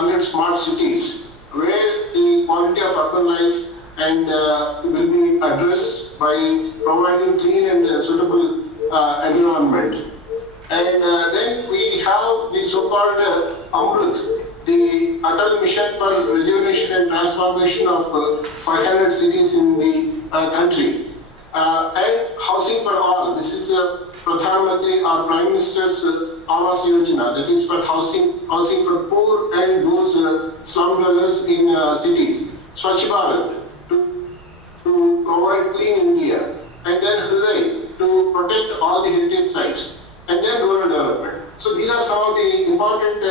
100 smart cities where the quality of urban life and will be addressed by providing clean and suitable environment. And then we have the so-called Amrut, the Atal Mission for Rejuvenation and Transformation of 500 cities in the country. And Housing for All. This is Pradhan Mantri or Prime Minister's Awas Yojana, that is for housing for poor and those slum dwellers in cities. Swachh Bharat, to provide clean India. And then Hriday, to protect all the heritage sites. And then rural development. So these are some of the important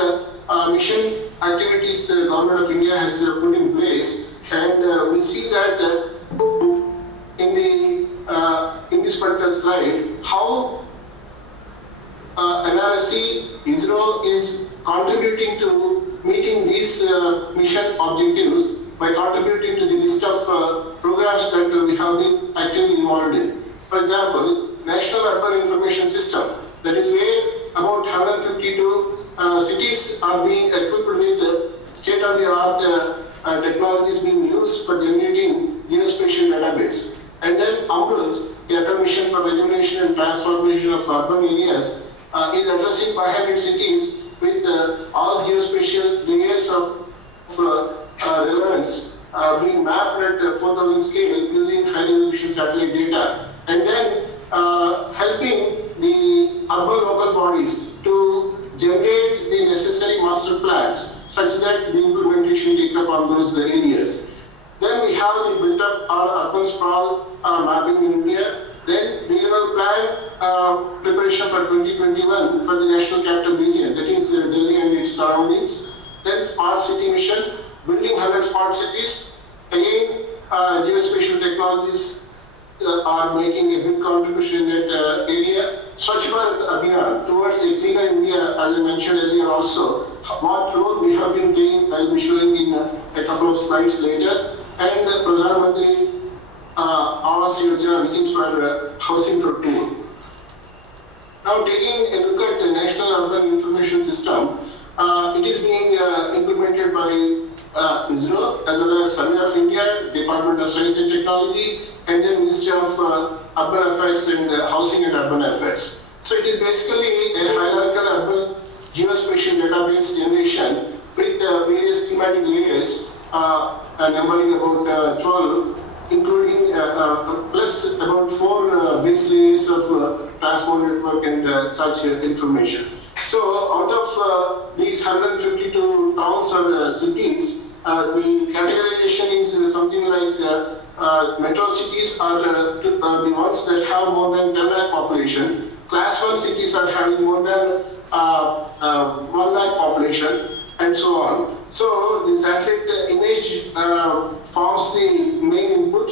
mission activities the Government of India has put in place. And we see that in this particular slide, how NRSC, ISRO is contributing to meeting these mission objectives by contributing to the list of programs that we have been actively involved in. For example, National Urban Information System, that is where about 152 cities are being equipped with state-of-the-art technologies being used for generating geospatial database. And then Amrut, the Atal Mission for Rejuvenation and Transformation of Urban Areas, is addressing 500 cities with all geospatial layers of relevance being mapped at 4,000 scale using high-resolution satellite data. And then helping the urban local bodies to generate the necessary master plans such that the implementation take up on those areas. Then we have the built-up our urban sprawl mapping in India. Then regional plan preparation for 2021 for the National Capital Region, that is Delhi and its surroundings. Then Smart City Mission, building 100 smart cities. Again, geospatial technologies are making a big contribution in that area. Swachh Bharat Abhiyan, towards a cleaner India, as I mentioned earlier also. What role we have been playing, I will be showing in a couple of slides later. And the Pradhan Mantri Awas Yojana, which is for housing for poor. Now, taking a look at the National Urban Information System, it is being implemented by ISRO as well as Survey of India, Department of Science and Technology, and then Ministry of Urban Affairs and Housing and Urban Affairs. So it is basically a hierarchical urban geospatial database generation with various thematic layers, numbering about 12, including plus about 4 base layers of transport network and such information. So out of these 152 towns or cities, the categorization is something like metro cities are the ones that have more than 10 lakh population. Class 1 cities are having more than 1 lakh population, and so on. So the satellite image forms the main input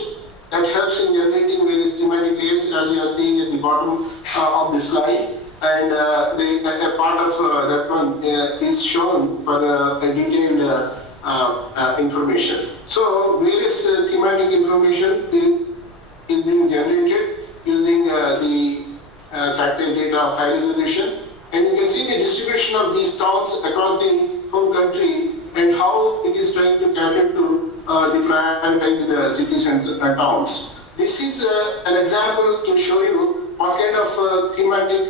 that helps in generating various thematic layers, as you are seeing at the bottom of the slide. And a part of that one is shown for a detailed information. So various thematic information is being generated using the satellite data of high resolution. And you can see the distribution of these towns across the whole country and how it is trying to cater to the prioritized cities and towns. This is an example to show you what kind of thematic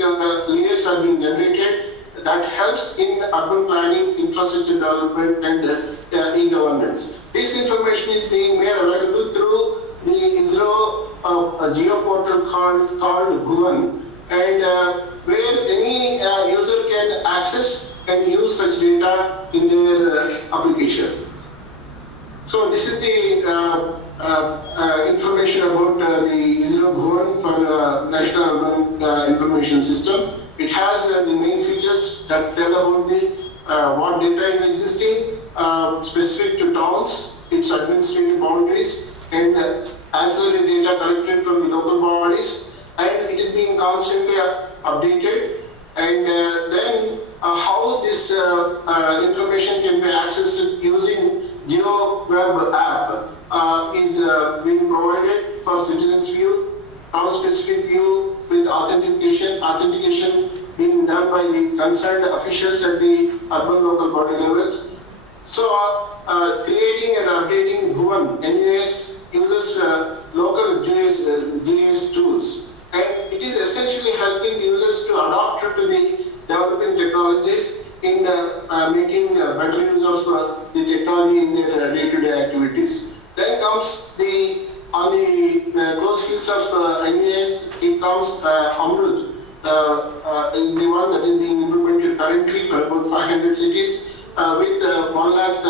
layers are being generated that helps in urban planning, infrastructure development, and e-governance. This information is being made available through the ISRO geoportal called Bhuvan, and where any user can access and use such data in their application. So this is the information about the ISRO Bhuvan for National Urban Information System. It has the main features that tell about the what data is existing, specific to towns, its administrative boundaries, and ancillary data collected from the local bodies, and it is being constantly updated. And then how this information can be accessed using GeoWeb app is being provided for citizens' view, town-specific view with authentication being done by the concerned officials at the urban local body levels. So creating and updating Bhuvan NUS uses local GIS tools, and it is essentially helping users to adapt to the developing technologies in making better use of the technology in their day-to-day activities. Then comes on the close skills of NUS, it comes Amrut is the one that is being implemented currently for about 500 cities with 1 lakh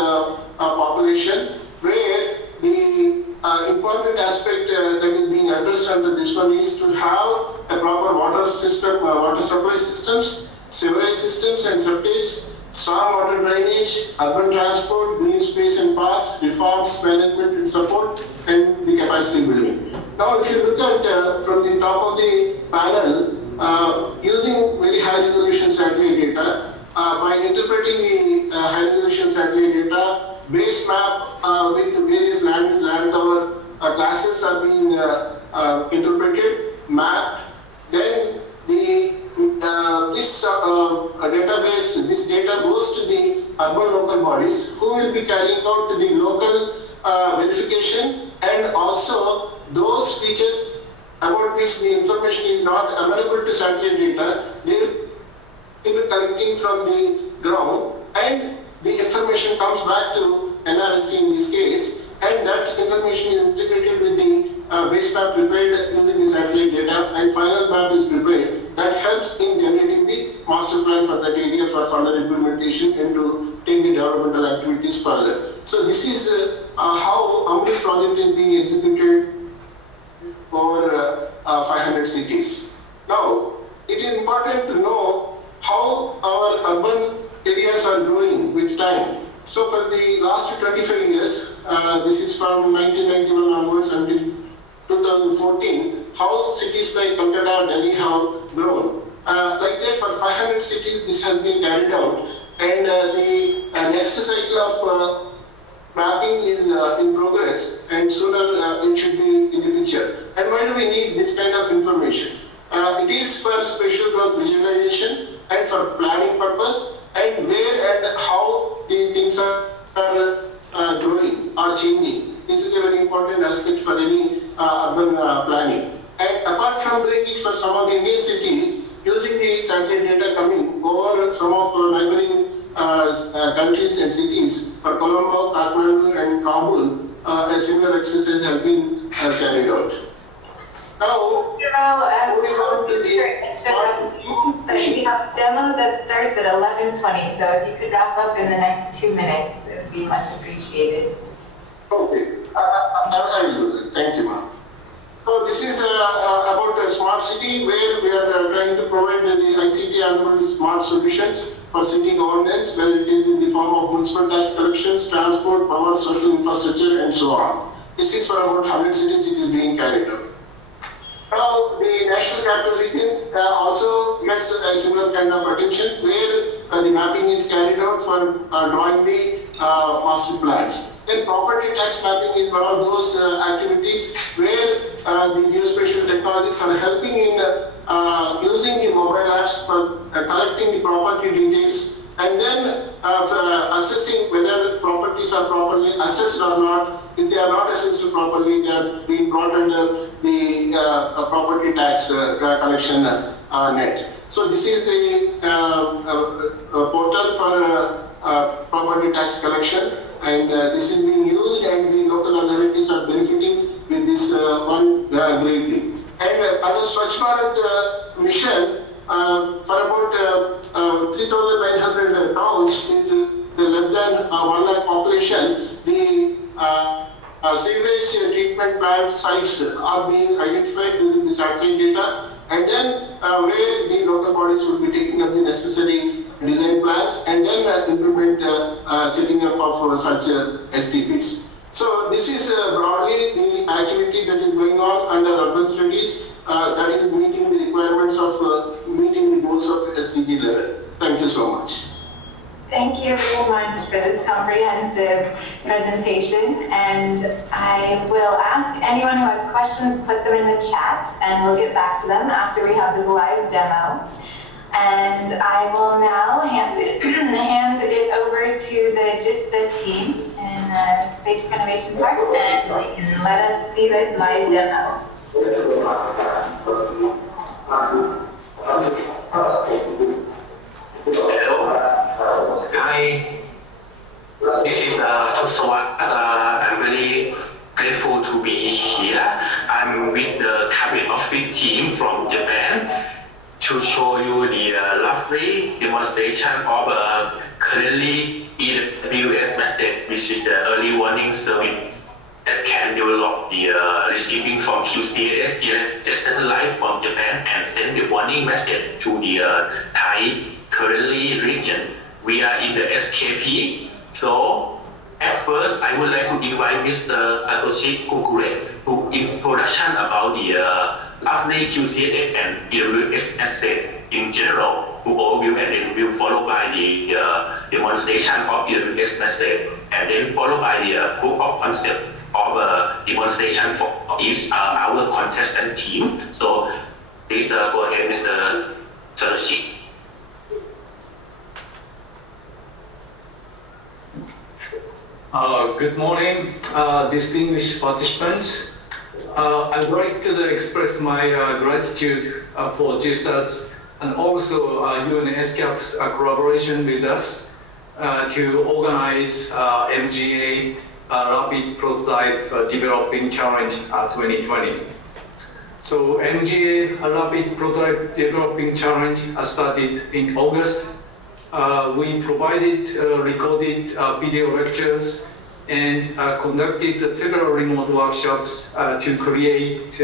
population, where the important aspect that is being addressed under this one is to have a proper water system, water supply systems, sewerage systems and septage, storm water drainage, urban transport, green space and parks, reforms, management and support, and the capacity building. Now, if you look at from the top of the panel, using very high resolution satellite data, by interpreting the high resolution satellite data, base map with various land cover classes are being interpreted, mapped. Then this database, this data goes to the urban local bodies who will be carrying out the local verification, and also those features about which the information is not amenable to satellite data, they will be collecting from the ground, and the information comes back to NRSC in this case, and that information is integrated with the base map prepared using the satellite data, and final map is prepared. That helps in generating the master plan for that area for further implementation and to take the developmental activities further. So this is how Amrit project is being executed over 500 cities. Now, it is important to know how our urban areas are growing with time. So for the last 25 years, this is from 1991 onwards until 2014, how cities like Kolkata, Delhi have grown. Like that, for 500 cities, this has been carried out, and the next cycle of mapping is in progress, and sooner it should be in the picture. And why do we need this kind of information? It is for spatial growth visualization and for planning purpose, and where and how the things are growing or changing. This is a very important aspect for any urban planning. And apart from doing it for some of the Indian cities, using the satellite data coming over some of neighboring countries and cities, for Colombo, Kathmandu and Kabul, a similar exercise has been carried out. Now, moving on to the we have a demo that starts at 11:20, so if you could wrap up in the next 2 minutes, it would be much appreciated. Okay, I will do that. Thank you, ma'am. So this is about a smart city where we are trying to provide the ICT-enabled smart solutions for city governance, where it is in the form of municipal tax collections, transport, power, social infrastructure, and so on. This is for about 100 cities it is being carried out. Now, the National Capital Region also gets a similar kind of attention, where the mapping is carried out for drawing the master plans. Then property tax mapping is one of those activities where the geospatial technologies are helping in using the mobile apps for collecting the property details, and then assessing whether properties are properly assessed or not. If they are not assessed properly, they are being brought under the property tax collection net. So this is the portal for property tax collection, and this is being used, and the local authorities are benefiting with this one greatly. And under Swachh Bharat mission, for about 3,900 towns with less than 1 lakh population, the sewage treatment plant sites are being identified using the satellite data, and then where the local bodies will be taking up the necessary design plans and then implement setting up of such STPs. So this is broadly the activity that is going on under urban studies that is meeting the requirements of meeting the goals of SDG level. Thank you so much. Thank you very much for this comprehensive presentation, and I will ask anyone who has questions to put them in the chat, and we'll get back to them after we have this live demo. And I will now hand it over to the GISTDA team in the Space Innovation Park, and they can let us see this live demo. Hello. Hi. This is Tosawat. I'm very grateful to be here. I'm with the cabinet office team from Japan to show you the lovely demonstration of currently EWS method, which is the early warning service that can develop the receiving from QCS just satellite from Japan and send the warning message to the Thai currently region. We are in the SKP. So at first, I would like to invite Mr. Satoshi Kukure to introduction about the lovely QCS and EWS method in general, to overview, and then will follow by the demonstration of EWS method, and then followed by the proof of concept of demonstration for each our contestant team. So please go ahead, Mr. Satoshi. Good morning, distinguished participants. I would like to express my gratitude for GISTDA's and also UNESCAP's collaboration with us to organize MGA Rapid Prototype Developing Challenge 2020. So MGA Rapid Prototype Developing Challenge started in August. We provided recorded video lectures and conducted several remote workshops to create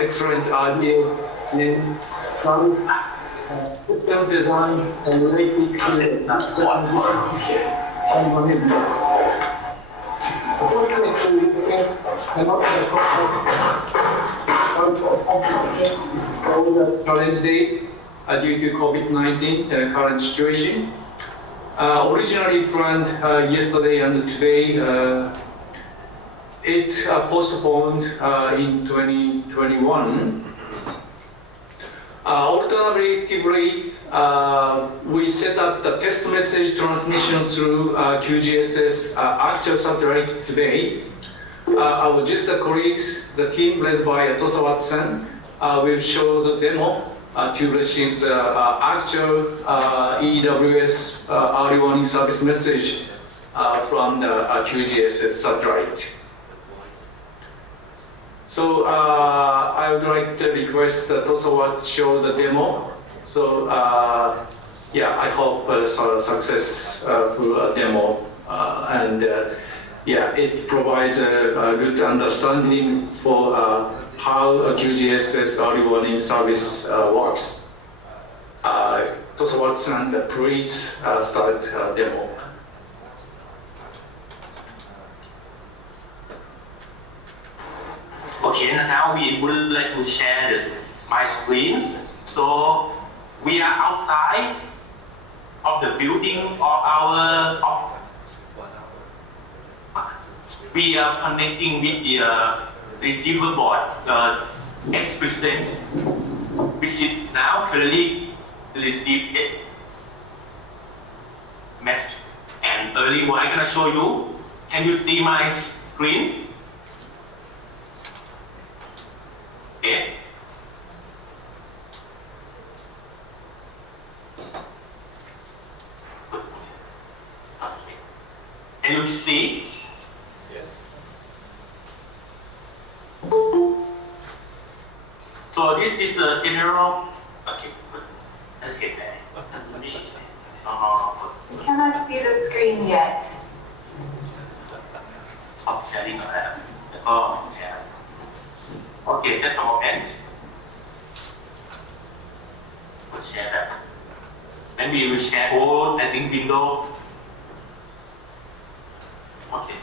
excellent audio and system design and related to unfortunately, we cannot the challenge day due to COVID-19 current situation. Originally planned yesterday and today, it postponed in 2021. Alternatively, we set up the test message transmission through QGIS ARTSA satellite today. Our GISTDA colleagues, the team led by Tosawat-san, will show the demo to receive the actual EWS early warning service message from the QGIS satellite. So I would like to request Tosawat to show the demo. So yeah, I hope successful demo and yeah, it provides a good understanding for how a QGIS early warning service works. Tosawat-san, please start demo. Okay, now we would like to share my screen. So we are outside of the building of our office. We are connecting with the receiver board, X%, which is now currently received it message. And early what I'm gonna show you. Can you see my screen? Okay. Can you see? Yes. So this is a general. Okay. Okay. We cannot see the screen yet. Stop sharing that. Oh, yeah. Okay, just a moment. We'll share that. Then we will share all, I think, window. Okay.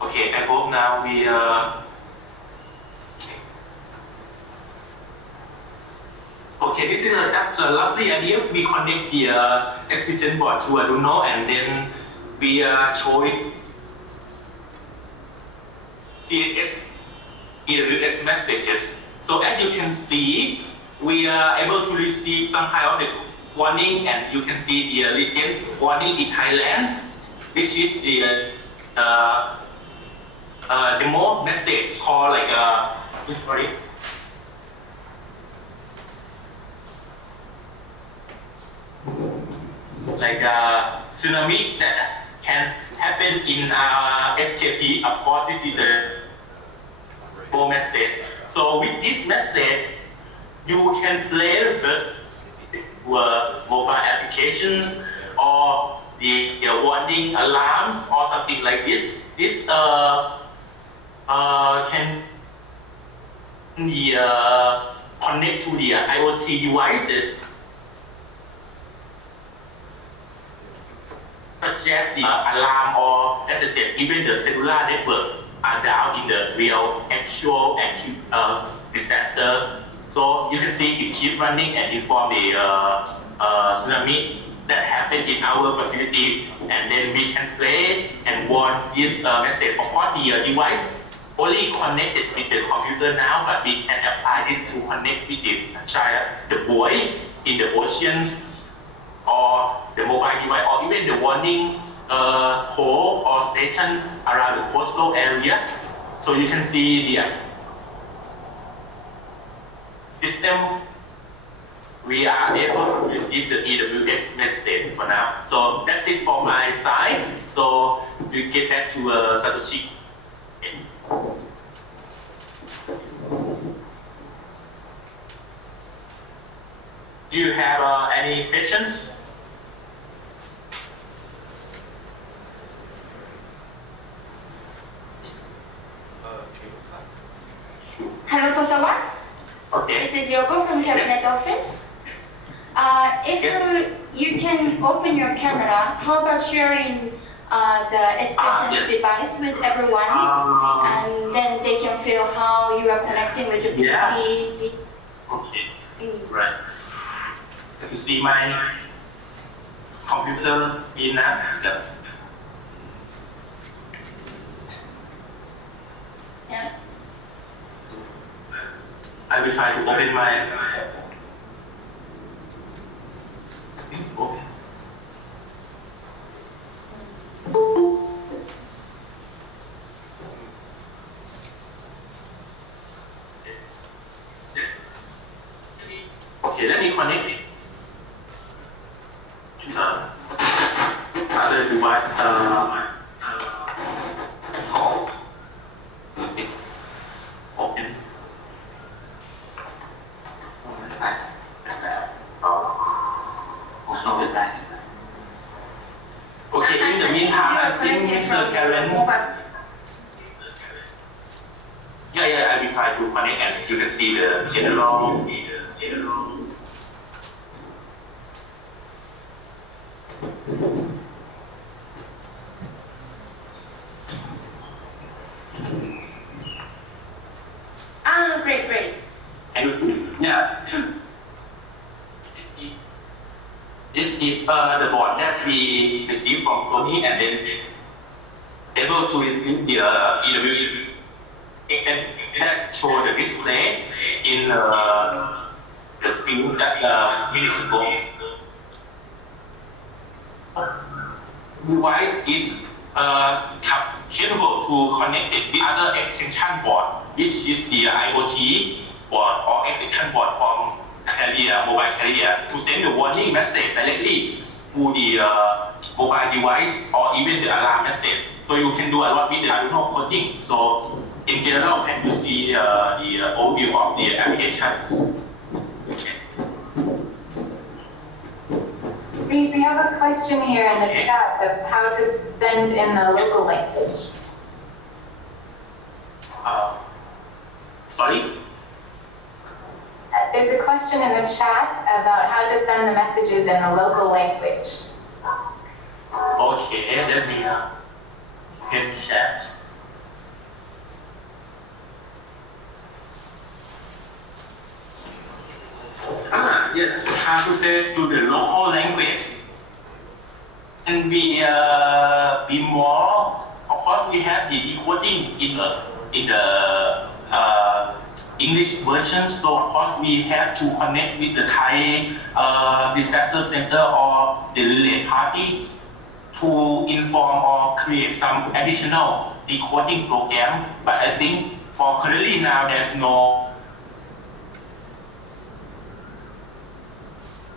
Okay, I hope now we okay, this is that's a lovely idea. We connect the exhibition board to Arduino, and then we show it EWS messages. So as you can see, we are able to receive some kind of the warning, and you can see the legend warning in Thailand. This is the demo message called like sorry. Like a tsunami that can happen in SKP. Of course, this is the demo message. So with this message, you can play the mobile applications or the warning alarms or something like this. This can be connect to the IoT devices, such as the alarm or as I said, even the cellular network are down in the real actual disaster. So you can see it keep running and inform the tsunami that happened in our facility, and then we can play and warn this message. Of course, the device only connected with the computer now, but we can apply this to connect with the buoy in the oceans, or the mobile device, or even the warning pole or station around the coastal area. So you can see the system. We are able to receive the EWS message for now. So that's it for my side. So we get back to Satoshi. Do you have any questions? Hello, Tosawat. Okay. This is Yoko from Cabinet Office. If you can open your camera, how about sharing the Espressen's device with everyone, and then they can feel how you are connecting with the PC. Yeah. Okay. Right. You see my computer in that. Yeah. I will try to open my. Okay. Okay, let me connect it to the other device. Open. Okay, in the meantime, I think Mr. Karen. Yeah, I will try to connect, and you can see the general. Great. And yeah. This is the board that we received from Tony, and then able to receive the EW and that show the display in the screen just minutes ago. Device is capable to connect it with other extension board, which is the IoT board or extension board from carrier, mobile carrier, to send the warning message directly to the mobile device or even the alarm message. So you can do a lot with the Arduino coding. So in general, can you see the overview of the applications? Okay. We have a question here in the chat of how to send in the local language. Sorry? There's a question in the chat about how to send the messages in the local language. Okay, let me hit chat. Yes, how to say to the local language. And we be more. Of course, we have the decoding in the English version, so of course we have to connect with the Thai disaster center or the relay party to inform or create some additional decoding program. But I think for currently now there's no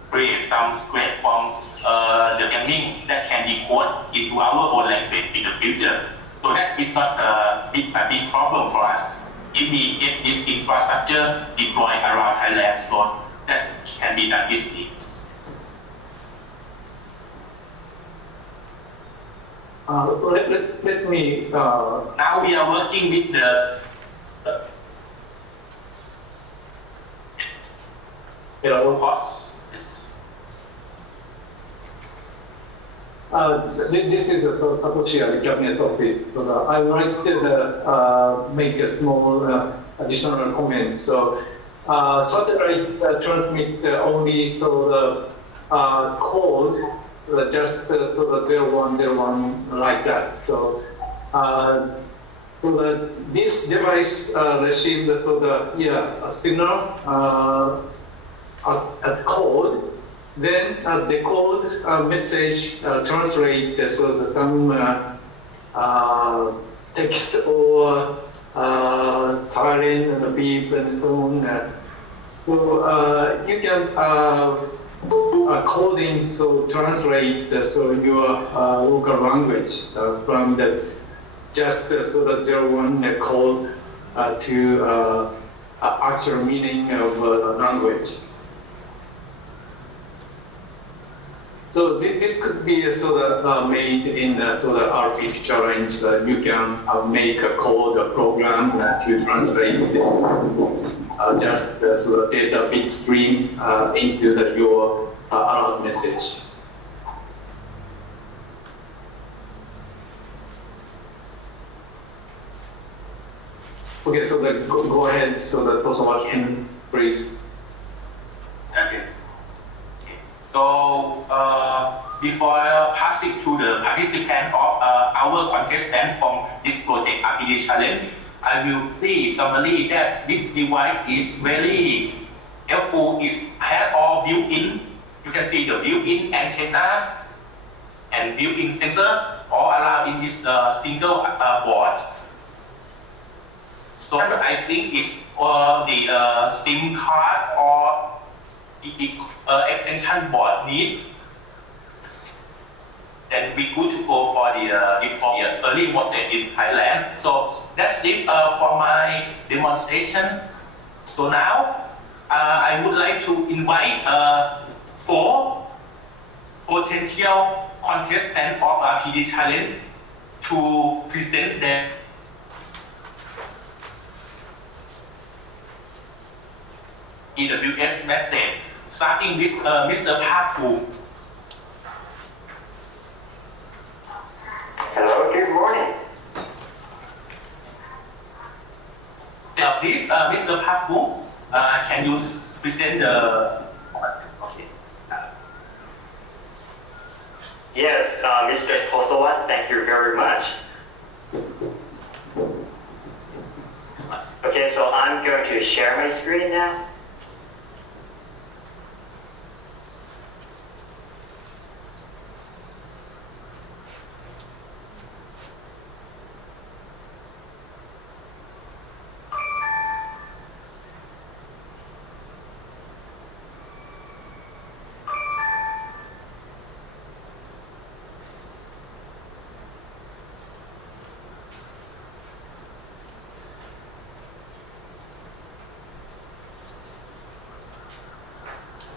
create some script from the gaming that can decode into our own language in the future. So that is not a big problem for us. If we get this infrastructure deployed around Thailand, so that can be done easily. Let me. Now we are working with the. Cost. Yes. This is the Satoshi Cabinet Office. So I would like to make a small additional comment. So satellite transmit only so the code just so the 0101 like that. So this device received a signal at code. Then the code message translate so some text or siren and beep and so on. So you can coding so translate so your local language from the just so the 01 code to actual meaning of language. So this could be sort of made in sort of RPG challenge. You can make a code, a program to translate just sort of data bit stream into your alert message. Okay, so go ahead. So the Tosa-Watson, please. Okay. So before passing to the participant of our contestant from this project RPG challenge, I will see summary that this device is very helpful. It has all built-in. You can see the built-in antenna and built-in sensor all around in this single board. So I think it's the SIM card or the extension board need, then we good to go for the early model in Thailand. So that's it for my demonstration. So now I would like to invite 4 potential contestants of RPG challenge to present their EWS message, starting with Mr. Papu. Hello, good morning. Please, Mr. Papu, can you present the... Okay. Yes, Mr. Tosawa, thank you very much. Okay, so I'm going to share my screen now.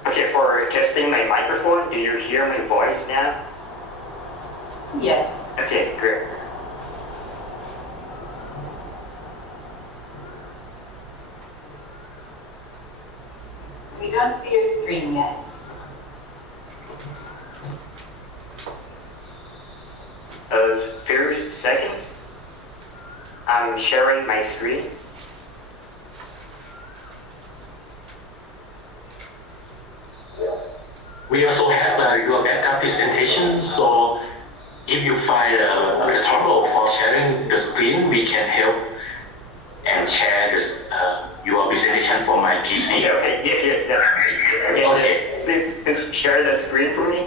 Okay, for testing my microphone, do you hear my voice now? Yes. Okay, great. We don't see your screen yet. A few seconds. I'm sharing my screen. We also have your backup presentation, so if you find a trouble for sharing the screen, we can help and share this your presentation for my PC. Okay, yes. Okay. Please share the screen for me.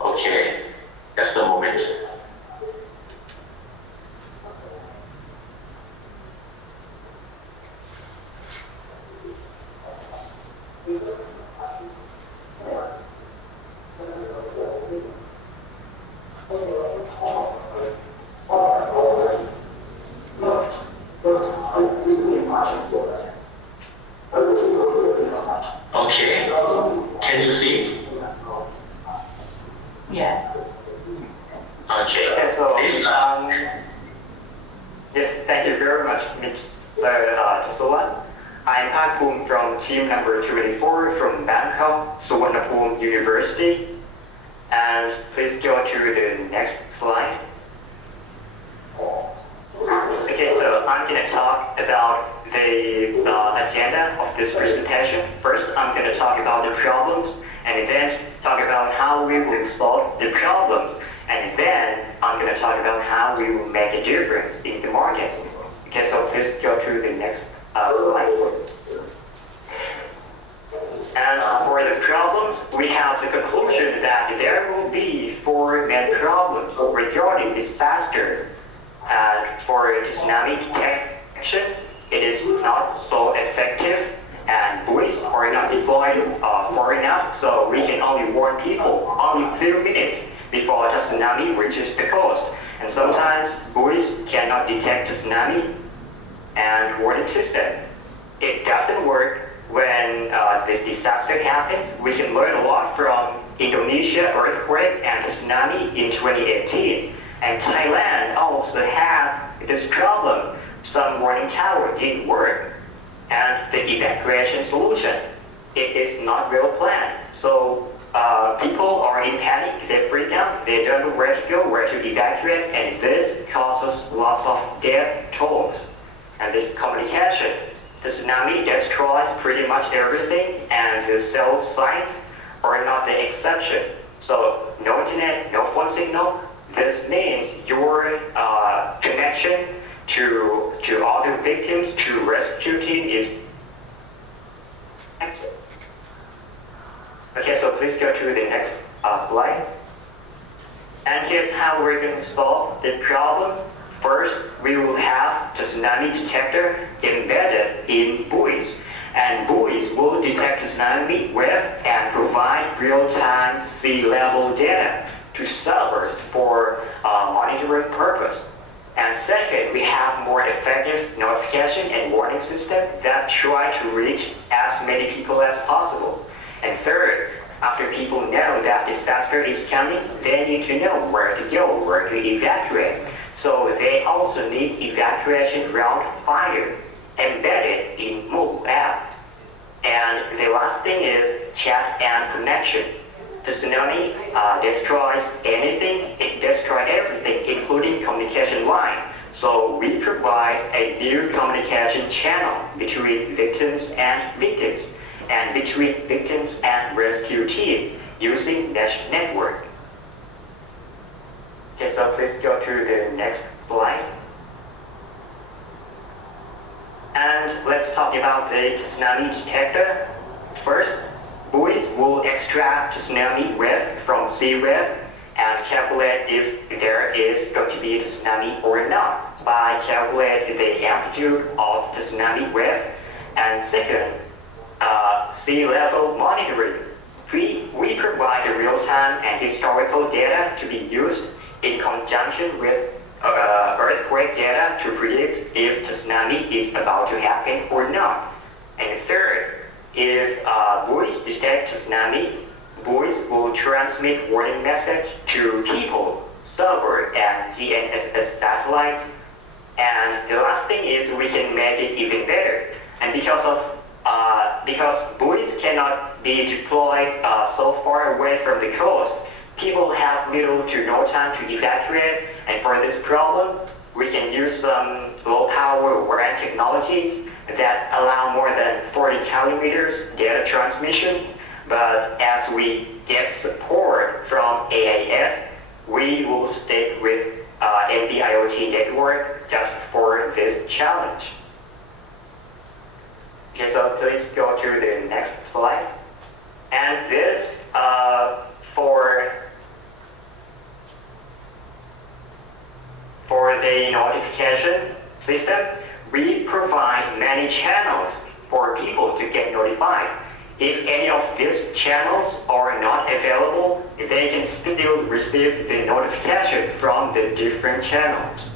Okay, just a moment. Okay, can you see? Yes. Okay, so yes, thank you very much, Mr. Solan. I'm Park from team number 24 from Bangkok, Suvarnabhumi University. And please go to the next slide. Okay, so I'm going to talk about the agenda of this presentation. First, I'm going to talk about the problems, and then talk about how we will solve the problem, and then I'm going to talk about how we will make a difference in the market. Okay, so please go to the next slide. And for the problems, we have the conclusion that there will be 4 main problems regarding disaster. And for tsunami detection, it is not so effective, and buoys are not deployed far enough, so we can only warn people only a few minutes before the tsunami reaches the coast. And sometimes buoys cannot detect the tsunami and warning system. It doesn't work when the disaster happens. We can learn a lot from Indonesia earthquake and the tsunami in 2018. And Thailand also has this problem. Some warning tower didn't work. And the evacuation solution, it is not well planned. So people are in panic, they freak out, they don't know where to go, where to evacuate, and this causes lots of death tolls. And the communication, the tsunami destroys pretty much everything, and the cell sites are not the exception. So no internet, no phone signal. This means your connection to other victims, to rescue team is active. Okay, so please go to the next slide. And here's how we're going to solve the problem. First, we will have the tsunami detector embedded in buoys. And buoys will detect the tsunami wave and provide real-time sea level data to servers for monitoring purpose. And second, we have more effective notification and warning system that try to reach as many people as possible. And third, after people know that disaster is coming, they need to know where to go, where to evacuate. So they also need evacuation route finder embedded in mobile app. And the last thing is chat and connection. The tsunami destroys anything, it destroys everything, including communication line. So we provide a new communication channel between victims and victims, and between victims and rescue team using mesh network. Okay, so please go to the next slide. And let's talk about the tsunami detector. First, buoys will extract the tsunami wave from sea wave and calculate if there is going to be a tsunami or not by calculating the amplitude of the tsunami wave. And second, sea level monitoring. We provide the real-time and historical data to be used in conjunction with earthquake data to predict if the tsunami is about to happen or not. And third, if buoys detect tsunami, buoys will transmit warning message to people, server, and GNSS satellites. And the last thing is we can make it even better. And because buoys cannot be deployed so far away from the coast, people have little to no time to evacuate. And for this problem, we can use some low-power WAN technologies that allow more than 40 kilometers data transmission. But as we get support from AIS, we will stick with NB-IoT network just for this challenge. Okay, so please go to the next slide. And this for the notification system, we provide many channels for people to get notified. If any of these channels are not available, they can still receive the notification from the different channels.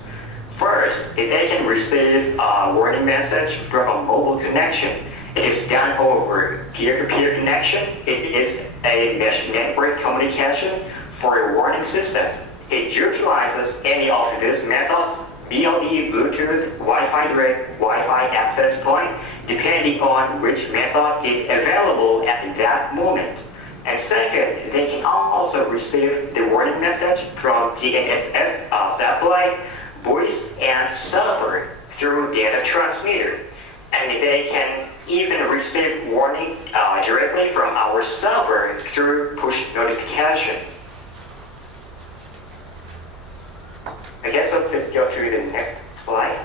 First, they can receive a warning message from a mobile connection. It is done over peer-to-peer connection. It is a mesh network communication for a warning system. It utilizes any of these methods: BLE, Bluetooth, Wi-Fi direct, Wi-Fi access point, depending on which method is available at that moment. And second, they can also receive the warning message from GNSS satellite, voice, and server through data transmitter. And they can even receive warning directly from our server through push notification. Okay, so please go through the next slide.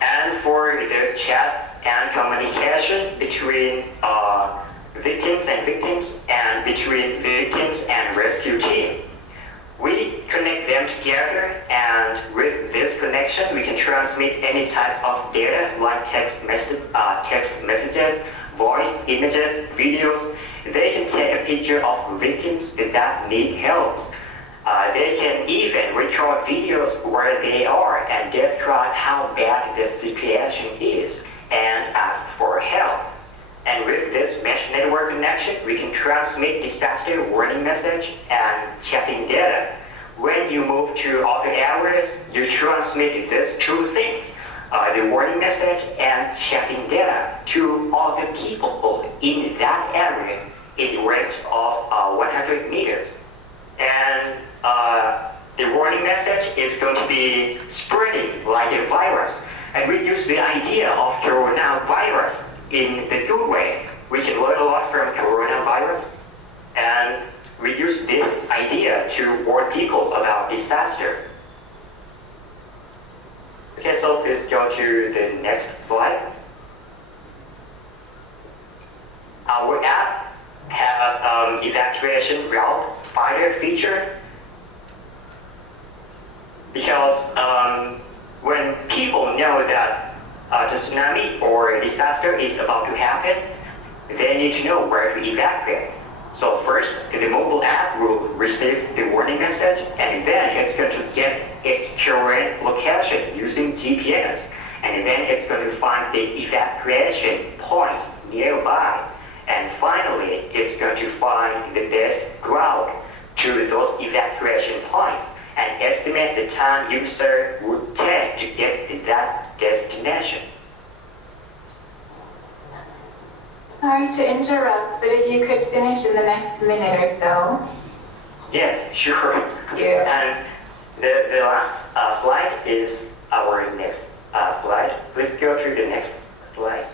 And for the chat and communication between victims and between victims and rescue team, we connect them together, and with this connection, we can transmit any type of data like text messages, voice, images, videos. They can take a picture of victims that need help. They can even record videos where they are and describe how bad the situation is and ask for help. And with this mesh network connection, we can transmit disaster warning message and chatting data. When you move to other areas, you transmit these two things, the warning message and chatting data, to other people in that area in the range of 100 meters. And the warning message is going to be spreading like a virus. And we use the idea of coronavirus in a good way. We can learn a lot from coronavirus, and we use this idea to warn people about disaster. Okay, so please go to the next slide. Our app has evacuation route finder feature, because when people know that the tsunami or a disaster is about to happen, they need to know where to evacuate. So first, the mobile app will receive the warning message, and then it's going to get its current location using GPS, and then it's going to find the evacuation points nearby, and finally, it's going to find the best route to those evacuation points and estimate the time user would take to get to that destination. Sorry to interrupt, but if you could finish in the next minute or so. Yes, sure. Thank you. And the last slide is our next slide. Please go to the next slide.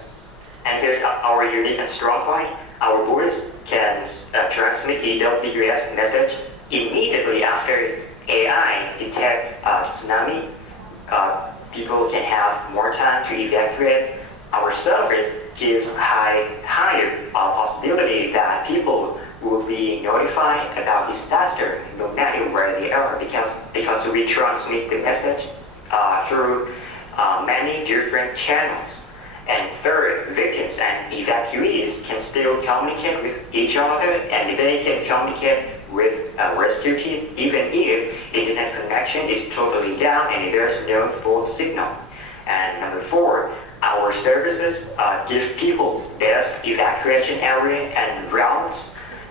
And here's our unique and strong point. Our voice can transmit EWS message immediately after AI detects tsunami. People can have more time to evacuate. Our service gives higher possibility that people will be notified about disaster no matter where they are, because we transmit the message through many different channels. And third, victims and evacuees can still communicate with each other, and they can communicate with a rescue team even if internet connection is totally down and there's no full signal. And number four, our services give people best evacuation area and routes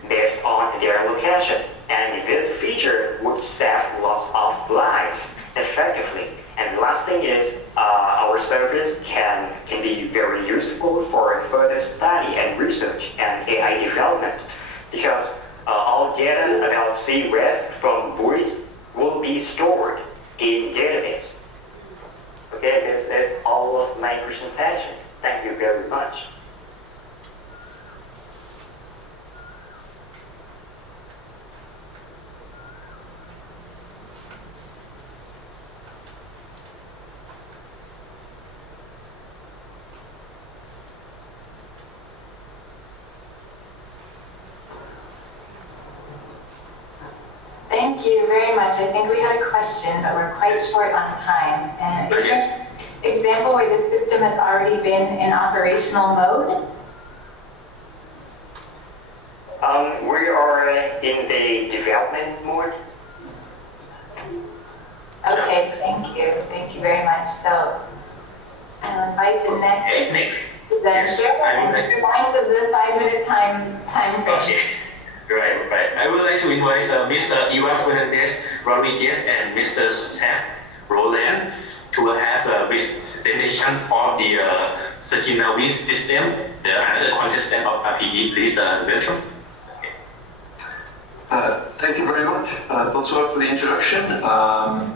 based on their location. And this feature would save lots of lives effectively. And the last thing is our service can be very useful for further study and research and AI development, because all data about sea wave from buoys will be stored in database. Okay, this is all of my presentation. Thank you very much. very much. I think we had a question, but we're quite short on time. And is there an example where the system has already been in operational mode? We are in the development mode. Okay, thank you. Thank you very much. So I'll invite the next presenter and remind of the 5-minute time frame. Okay. Right. I would like to invite Mr. Ivan Fernandez Rodriguez and Mr. Stan Roland to have a presentation of the Sentinel system, the another contestant of RPE. Please welcome. Thank you very much. Thanks a lot for the introduction.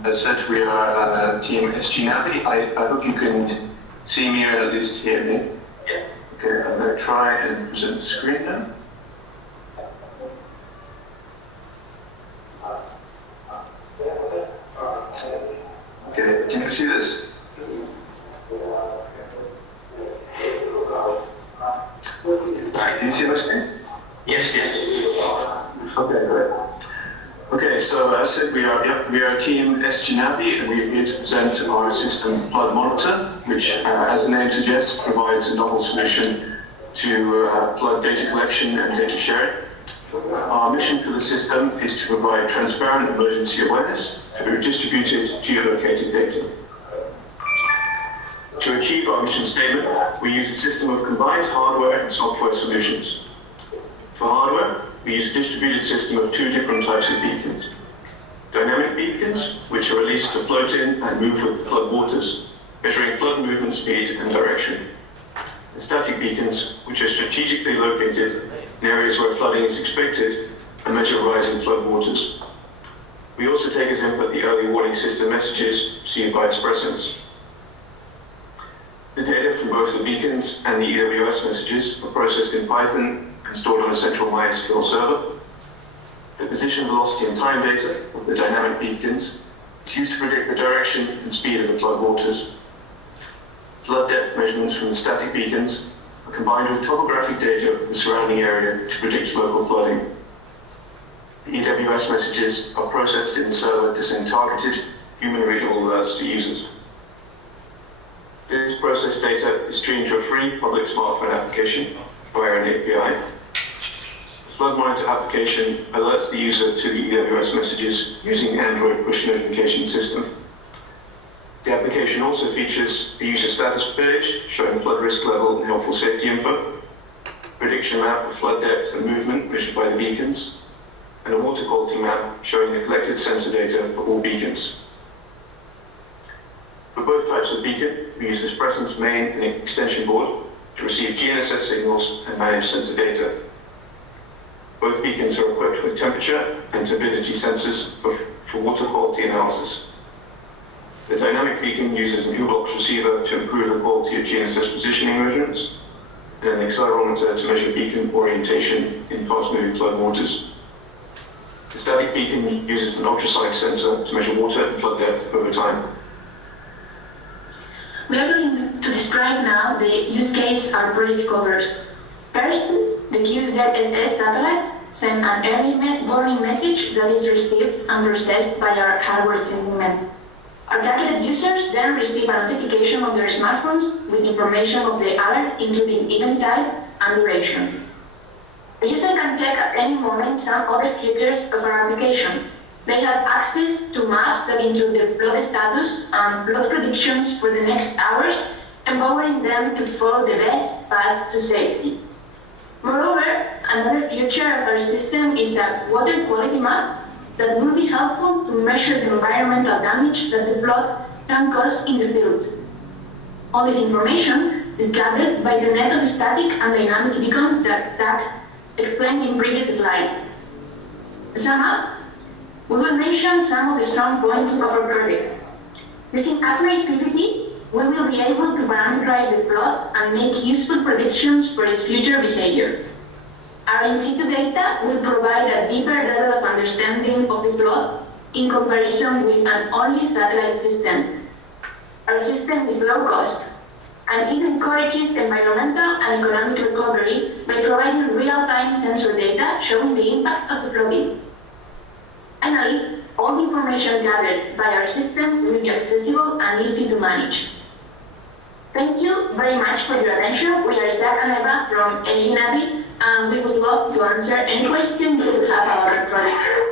As said, we are Team SG Navi. I hope you can see me or at least hear me. Yes. Okay, I'm going to try and present the screen now. Okay, can you see this? Can you see my screen? Yes. Okay, great. Okay, so as said, we are Team SG Navi, and we are here to present our system Flood Monitor, which, as the name suggests, provides a novel solution to flood data collection and data sharing. Our mission for the system is to provide transparent emergency awareness through distributed geolocated data. To achieve our mission statement, we use a system of combined hardware and software solutions. For hardware, we use a distributed system of two different types of beacons. Dynamic beacons, which are released to float in and move with flood waters, measuring flood movement speed and direction. And static beacons, which are strategically located in areas where flooding is expected and measure rising flood waters. We also take as input the early warning system messages received by expressants. The data from both the beacons and the EWS messages are processed in Python and stored on a central MySQL server. The position, velocity and time data of the dynamic beacons is used to predict the direction and speed of the flood waters. Flood depth measurements from the static beacons are combined with topographic data of the surrounding area to predict local flooding. The EWS messages are processed in the server to send targeted, human-readable alerts to users. This processed data is streamed to a free public smartphone application via an API. The Flood Monitor application alerts the user to the EWS messages using the Android push notification system. The application also features a user status page showing flood risk level and helpful safety info, prediction map of flood depth and movement measured by the beacons, and a water quality map showing the collected sensor data for all beacons. For both types of beacon, we use Expressant's main and extension board to receive GNSS signals and manage sensor data. Both beacons are equipped with temperature and turbidity sensors for water quality analysis. The dynamic beacon uses an U-Box receiver to improve the quality of GNSS positioning measurements, and an accelerometer to measure beacon orientation in fast-moving flood waters. The static beacon uses an ultrasonic sensor to measure water and flood depth over time. We are going to describe now the use case our project covers. First, the QZSS satellites send an early warning message that is received and processed by our hardware segment. Our targeted users then receive a notification on their smartphones with information of the alert, including event type and duration. The user can check at any moment some other features of our application. They have access to maps that include the flood status and flood predictions for the next hours, empowering them to follow the best path to safety. Moreover, another feature of our system is a water quality map that will be helpful to measure the environmental damage that the flood can cause in the fields. All this information is gathered by the net of static and dynamic beacons that Zach explained in previous slides. To sum up, we will mention some of the strong points of our project. Using accurate PVT, we will be able to parameterize the flood and make useful predictions for its future behavior. Our in-situ data will provide a deeper level of understanding of the flood in comparison with an only satellite system. Our system is low cost, and it encourages environmental and economic recovery by providing real-time sensor data showing the impact of the flooding. Finally, all the information gathered by our system will be accessible and easy to manage. Thank you very much for your attention. We are Zach and Eva from GISTDA, and we would love to answer any question you would have about the project.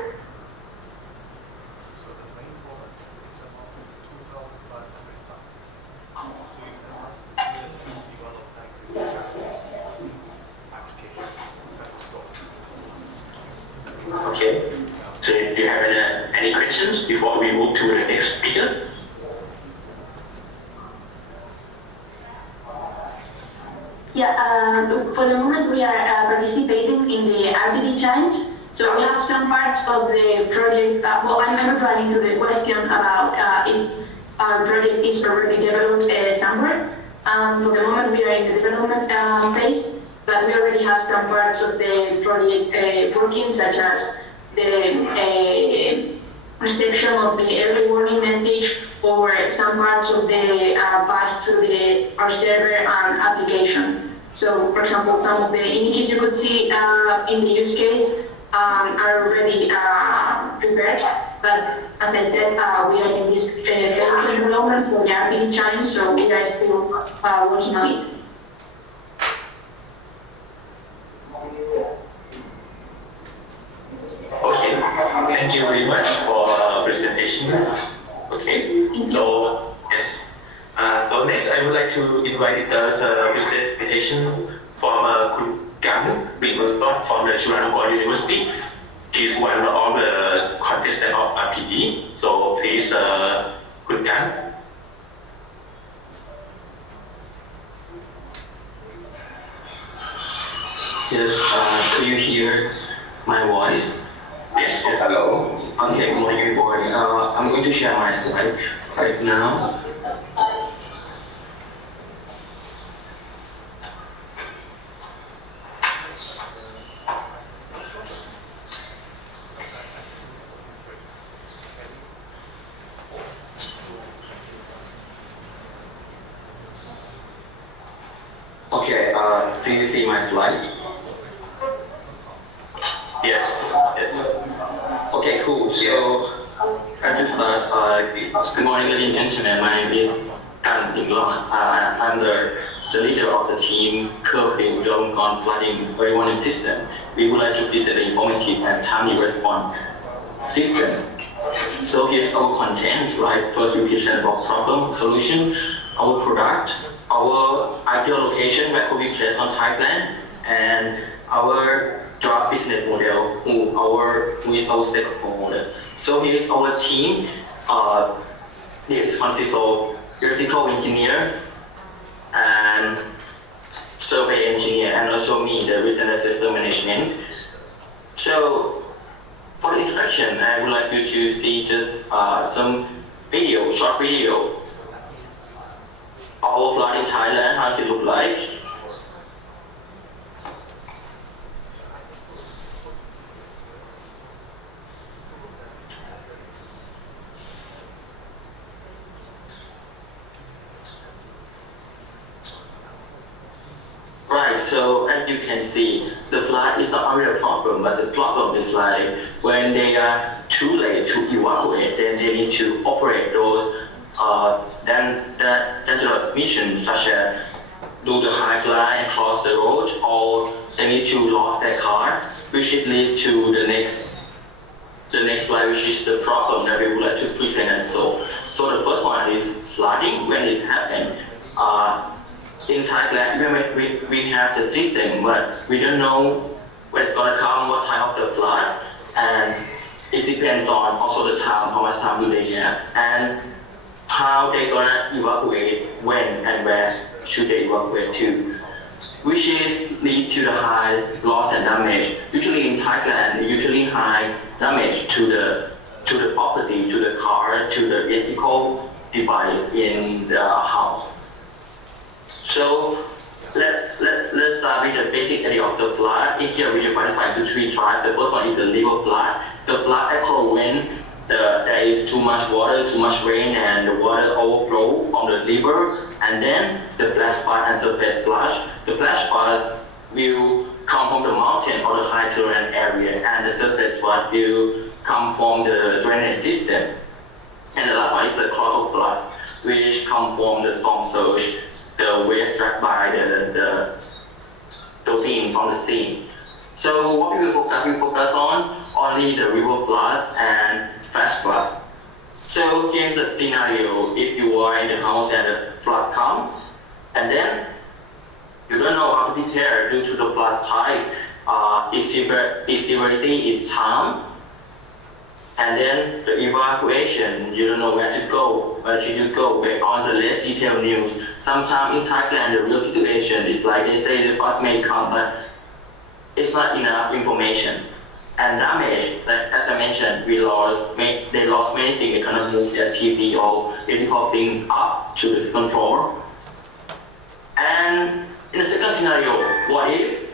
Okay, so do you have any questions before we move to the next speaker? Yeah, for the moment we are participating in the RBD challenge. So we have some parts of the project, well, I'm replying to the question about if our project is already developed somewhere. For the moment we are in the development phase, but we already have some parts of the project working, such as the reception of the early warning message, or some parts of the pass through our server and application. So, for example, some of the images you could see in the use case are already prepared. But as I said, we are in this phase of development for the RBD challenge, so we are still working on it. Okay, thank you very much for presentation. Okay, so yes. So next, I would like to invite us a presentation from Kun Gan, from the Chulalongkorn University. He is one of the contestants of RPD. So please, Kun Gan. Yes, could you hear my voice? Yes, yes. Hello. Okay, good morning everybody. I'm going to share my slide right now. Okay, do you see my slide? Yes, yes. Okay, cool. So, I just start. Good morning, ladies and gentlemen. My name is Tan Long. I'm the leader of the team Curfew Dome Flooding Early Warning System. We would like to present the informative and timely response system. So here's our content, right? First, we present about problem, solution, our product, our ideal location where could be placed on Thailand, and our draft business model, who is our stakeholder. So here is our team. It consists of electrical engineer and survey engineer, and also me, the risk and disaster management. So for the introduction, I would like you to see just some video, short video of our flood in Thailand. How does it look like? Right, so as you can see, the flood is not only a problem, but the problem is like when they are too late to evacuate, then they need to operate those dangerous missions, such as do the high glide and cross the road, or they need to lose their car, which it leads to the next slide, which is the problem that we would like to present and solve. So the first one is flooding. When this happens, in Thailand, we have the system, but we don't know when it's going to come, what type of the flood, and it depends on also the time, how much time do they have, and how they're going to evacuate, when and where should they evacuate to, which is lead to the high loss and damage. Usually in Thailand, usually high damage to the property, to the car, to the electrical device in the house. So let's start with the basic idea of the flood. In here we divide into three types. The first one is the river flood. The flood occurs when there is too much water, too much rain, and the water overflow from the river. And then the flash flood and surface flood. The flash flood will come from the mountain or the high tolerant area, and the surface flood will come from the drainage system. And the last one is the clotted flood, which come from the storm surge, the wave tracked by the protein from the sea. So what we focus on only the river floods and flash floods. So here's the scenario: if you are in the house and the floods come, and then you don't know how to prepare due to the flood type, its severity is time, and then the evacuation, you don't know where to go, where should you go, based on the less detailed news. Sometimes in Thailand, the real situation is like they say the flood may come, but it's not enough information. And damage, like as I mentioned, they lost many things. They cannot move their TV or electrical thing up to the second floor. And in the second scenario, what if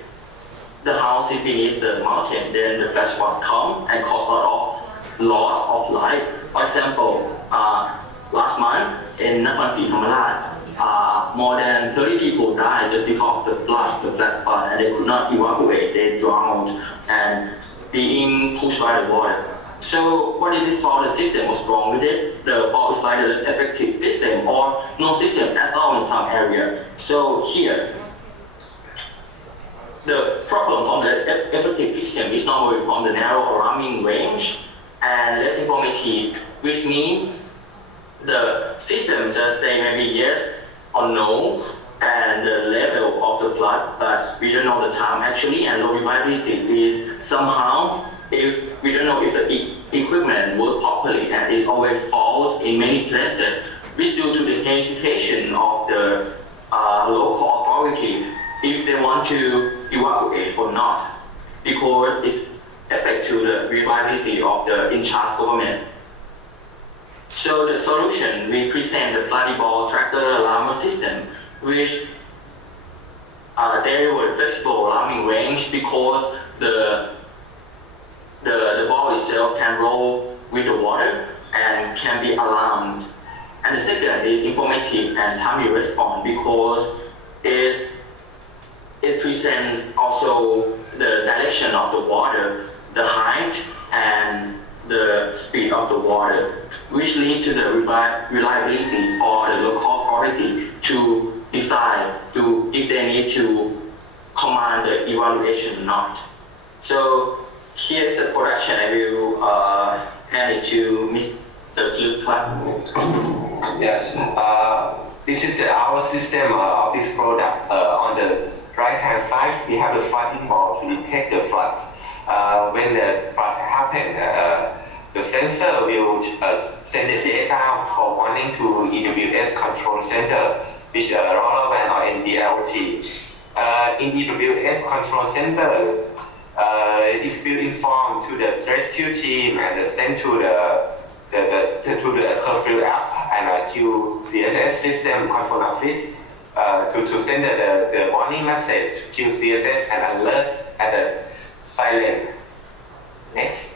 the house is beneath the mountain, then the flash flood come and cause a lot of loss of life. For example, last month in Nakhon Si Thammarat, more than 30 people died just because of the flash flood, and they could not evacuate. They drowned and being pushed by the water. So what is this fault? The system was wrong with it. The fault is by the less effective system or no system at all in some area. So here, the problem from the effective system is normally from the narrow alarming range and less informative, which means the system just say maybe yes or no and the level of the flood, but we don't know the time actually, and low reliability is somehow, if we don't know if the equipment works properly, and it's always fault in many places, which due to the hesitation of the local authority if they want to evacuate or not, because it's affect to the reliability of the in-charge government. So the solution, we present the flexible tractor alarm system, which they were flexible alarming range because the ball itself can roll with the water and can be alarmed. And the second is informative and timely response because it presents also the direction of the water, the height and the speed of the water, which leads to the reliability for the local authority to decide if they need to command the evaluation or not. So here's the production. I will hand it to Mr. Clark. Yes, this is our system of this product. On the right-hand side, we have the flooding ball to detect the flood. When the flood happens, the sensor will send the data for warning to EWS control center, which are relevant or NBLT. In EWS control center, it's built informed to the rescue team and sent to the curfew app and QCSS system control office to send the warning message to QCSS and alert at the silent. Next.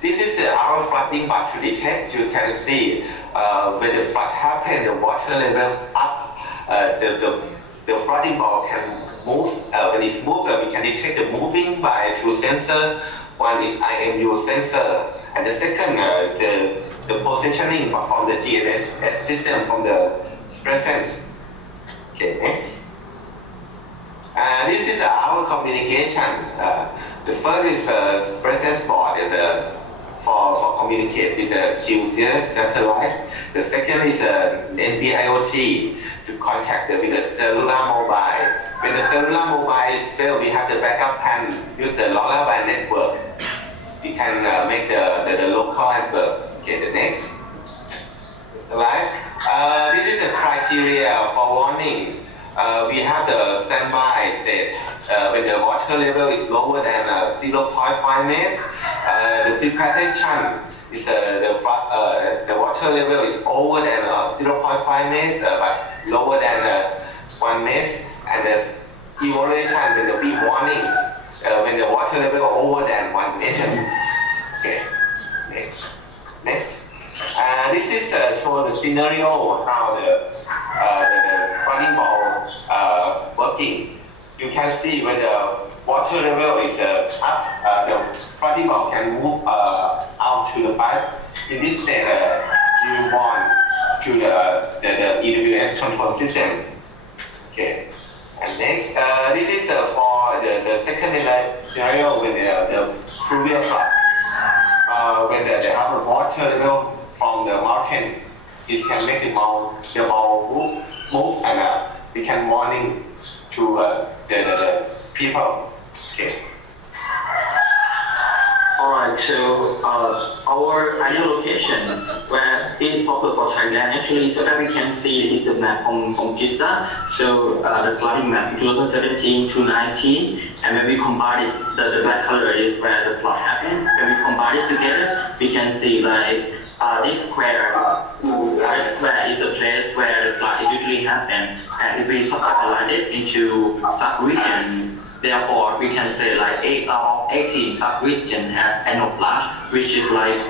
This is our flooding bug to detect. You can see when the flood happens, the water levels up. The flooding ball can move. When it's moved, we can detect the moving by two sensors. One is IMU sensor, and the second, the positioning from the GNSS system from the presence. Okay, next. This is our communication. The first is presence board for communicate with the QCS satellite. The second is NB-IoT to contact with the cellular mobile. When the cellular mobile is failed, we have the backup plan, use the LoRaWAN network. We can make the local network. Okay, the next slide. This is the criteria for warning. We have the standby state. When the water level is lower than 0.5 meters, the precipitation is the water level is over than 0.5 meters, but lower than 1 meter, and the evaluation when the big warning when the water level over than 1 meter. Okay, next. This is show the scenario how the flooding ball working. you can see when the water level is up, the flooding ball can move out to the pipe. In this state, you move on to the EWS control system. Okay. And next, this is for the second scenario with the previous flood. When they have a water level from the mountain, it can make the ball move and we can warning to the people. Okay. Alright, so our ideal location where it is proper for Thailand actually, so that we can see is the map from GISTDA. So the flooding map from 2017 to 19, and when we combine it, the black color is where the flood happened. When we combine it together, we can see like this square is the place where the flood is usually happen, and if we subdivide it into sub-regions, therefore we can say like 8 out of 18 sub-region has annual flood, which is like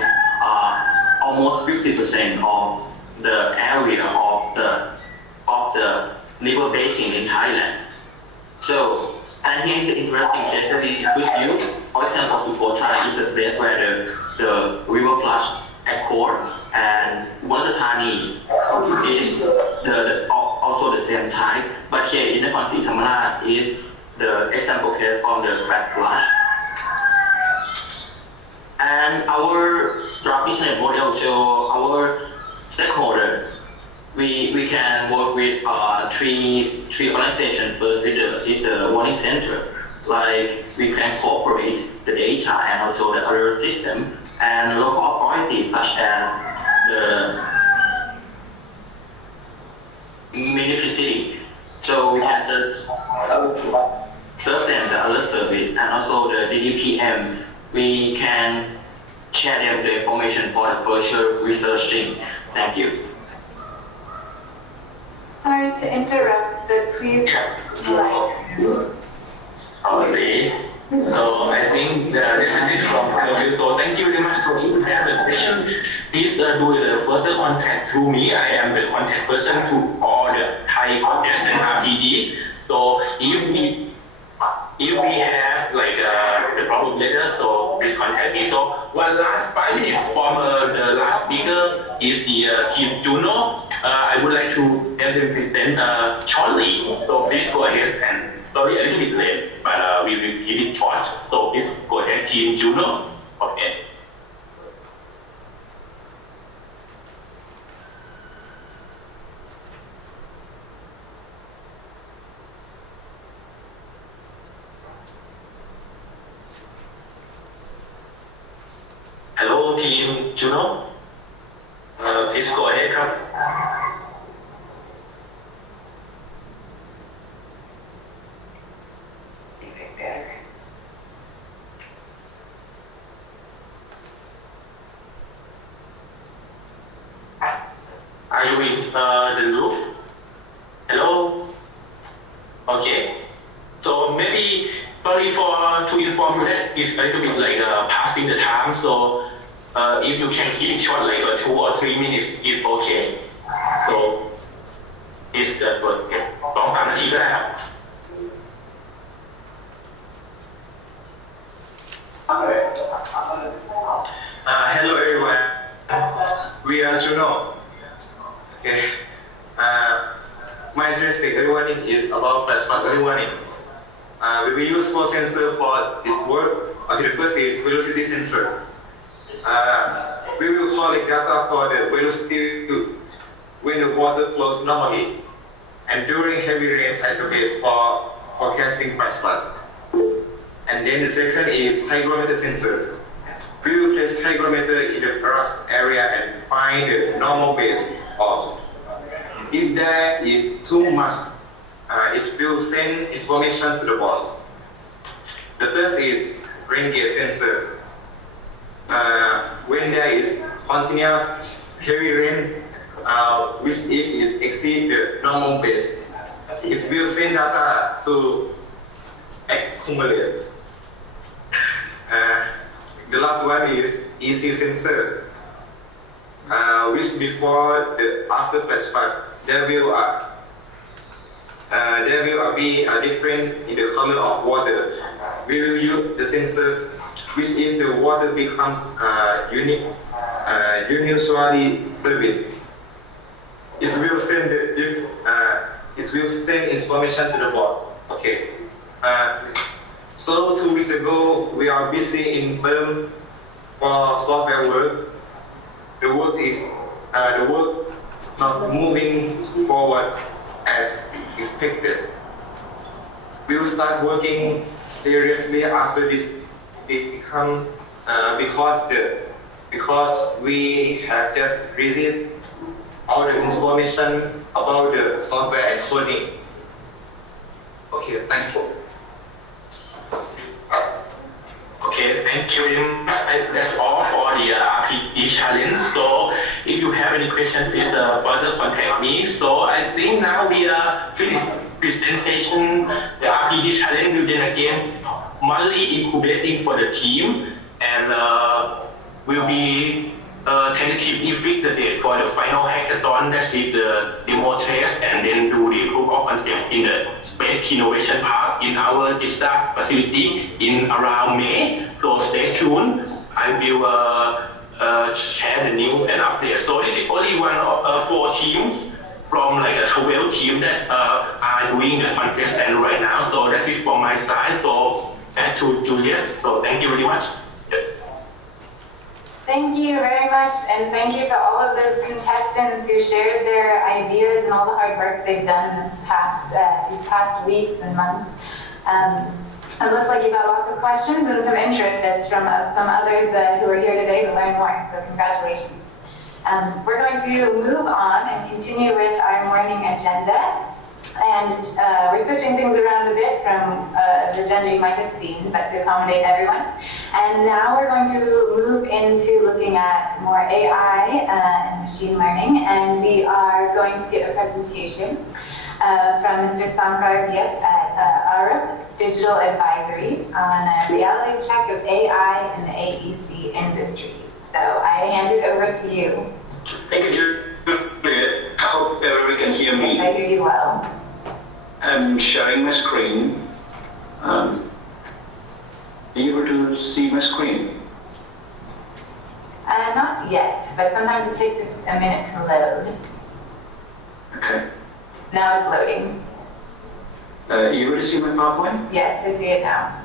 almost 50% of the area of the river basin in Thailand. So, and here's the interesting case study with you. For example, Sukhotha is a place where the river flood occur, and Wanatani is also the same type. But here in the Nakhon Sathamarat is the example case from the flat flood. And our draft business model show our stakeholder. We can work with three organizations. First is the warning center. Like we can cooperate the data and also the alert system and local authorities such as the municipality. So we can just serve them the alert service and also the DDPM. We can share them the information for the further researching. Thank you. Sorry to interrupt, but please. Already. So I think this is it from Curfew. So thank you very much for you have the question. Please do the further contact through me. I am the contact person to all the Thai contestant RPD. So if we have like the problem later, so please contact me. So one last 5 minutes from the last speaker is the team Juno. I would like to have them present shortly. So please go ahead and sorry a little bit late, but we will keep it short. So please go ahead, team Juno. Okay. Hello, team Juno. Please go ahead,ครับ Are you in the roof? Hello? Okay. So maybe sorry to inform you that it's a little bit like passing the time. So if you can keep it short, like 2 or 3 minutes, is okay. So it's the 2-3 นาทีก็ได้ครับ Hello everyone. We are Juno. Okay. My interesting early warning is about flash flood early warning. We will use 4 sensors for this work. Okay, the first is velocity sensors. We will collect data for the velocity when the water flows normally, and during heavy rains as a base for forecasting flash flood. And then the second is hygrometer sensors. We will place hygrometer in the earth area and find the normal base of. If there is too much, it will send information to the board. The third is rain gauge sensors. When there is continuous heavy rains, which if it exceeds the normal base, it will send data to accumulate. The last one is EC sensors, which before the after flash flood, there will there will be a difference in the color of water. We will use the sensors, which if the water becomes unusually turbid, it will send information to the board. Okay. So 2 weeks ago, we are busy in term for software work. The work not moving forward as expected. We will start working seriously after this become because we have just received all the information about the software and coding. Okay, thank you. Okay, thank you very much. That's all for the RPD challenge. So if you have any questions, please further contact me. So I think now we are finished presentation. The RPD challenge will then again monthly incubating for the team, and will be tentatively fix the date for the final hackathon. That's it, the demo test, and then do the proof of concept in the Space Innovation Park in our GISTDA facility in around May. So stay tuned. I will share the news and updates. So this is only one of 4 teams from like a 12 team that are doing the contest right now. So that's it from my side. So back to Julius. So thank you very much. Yes. Thank you very much, and thank you to all of those contestants who shared their ideas and all the hard work they've done these past weeks and months. It looks like you got lots of questions and some interest from some others who are here today to learn more, so congratulations. We're going to move on and continue with our morning agenda. And we're switching things around a bit from the agenda you might have seen, but to accommodate everyone. And now we're going to move into looking at more AI and machine learning. And we are going to get a presentation from Mr. Sankar Vyas at ARTSA Digital Advisory on a reality check of AI in the AEC industry. So I hand it over to you. Thank you, Juliet. I hope everybody can hear me. Yes, I hear you well. I'm sharing my screen. Are you able to see my screen? Not yet, but sometimes it takes a minute to load. Okay. Now it's loading. You able to see my PowerPoint? Yes, I see it now.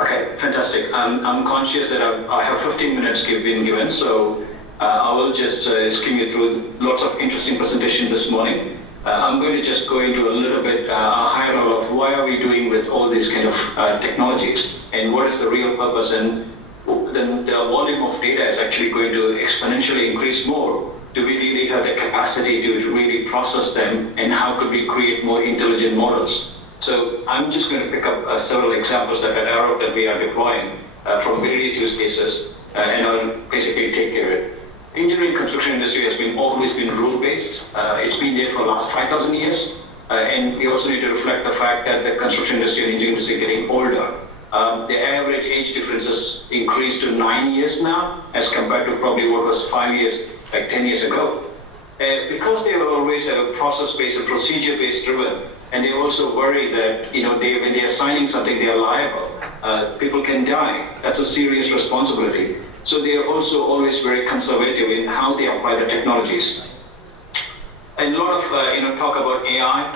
Okay, fantastic. I'm conscious that I have 15 minutes been given, so I will just skim you through lots of interesting presentation this morning. I'm going to just go into a little bit a higher level of why are we doing with all these kind of technologies and what is the real purpose, and then the volume of data is actually going to exponentially increase more. Do we really have the capacity to really process them, and how could we create more intelligent models? So I'm just going to pick up several examples that at Arrow that we are deploying from various use cases, and I'll basically take care of it. Engineering construction industry has always been rule-based. It's been there for the last 5,000 years. And we also need to reflect the fact that the construction industry and engineering industry are getting older. The average age difference has increased to 9 years now, as compared to probably what was 5 years, like 10 years ago. Because they were always process-based and procedure-based driven, and they also worry that when they are signing something, they are liable. People can die. That's a serious responsibility. So they are also always very conservative in how they apply the technologies. And a lot of talk about AI.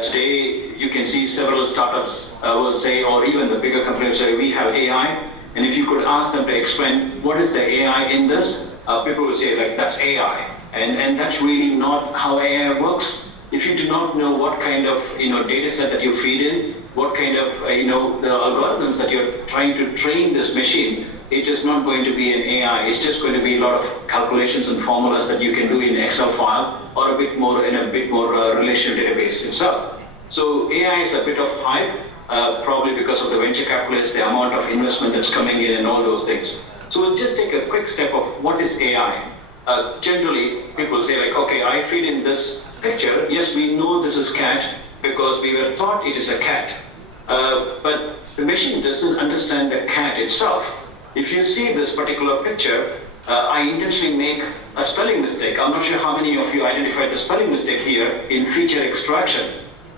Today you can see several startups will say, or even the bigger companies say, we have AI. And if you could ask them to explain what is the AI in this, people will say like that's AI. And that's really not how AI works. If you do not know what kind of data set that you feed in, what kind of the algorithms that you're trying to train this machine, it is not going to be an AI. It's just going to be a lot of calculations and formulas that you can do in an Excel file or a bit more relational database itself. So AI is a bit of hype, probably because of the venture capitalists, the amount of investment that's coming in and all those things. So we'll just take a quick step of what is AI. Generally, people say like, okay, I feed in this picture. Yes, we know this is cat because we were taught it is a cat. But the machine doesn't understand the cat itself. If you see this particular picture, I intentionally make a spelling mistake. I'm not sure how many of you identified the spelling mistake here in feature extraction.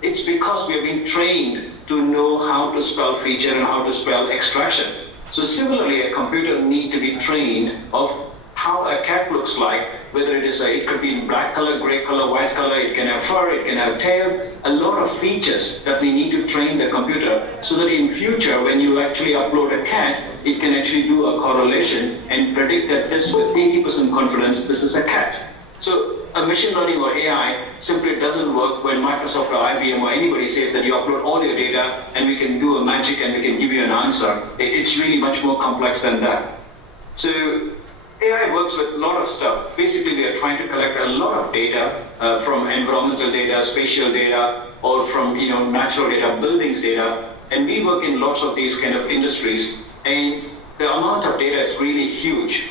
it's because we have been trained to know how to spell feature and how to spell extraction. So similarly, a computer needs to be trained of how a cat looks like, whether it could be in black color, gray color, white color, it can have fur, it can have tail, a lot of features that we need to train the computer so that in future, when you actually upload a cat, it can actually do a correlation and predict that this with 80% confidence, this is a cat. So a machine learning or AI simply doesn't work when Microsoft or IBM or anybody says that you upload all your data and we can do a magic and we can give you an answer. It's really much more complex than that. So AI works with a lot of stuff. Basically, we are trying to collect a lot of data from environmental data, spatial data, or from natural data, buildings data, and we work in lots of these kind of industries. And the amount of data is really huge.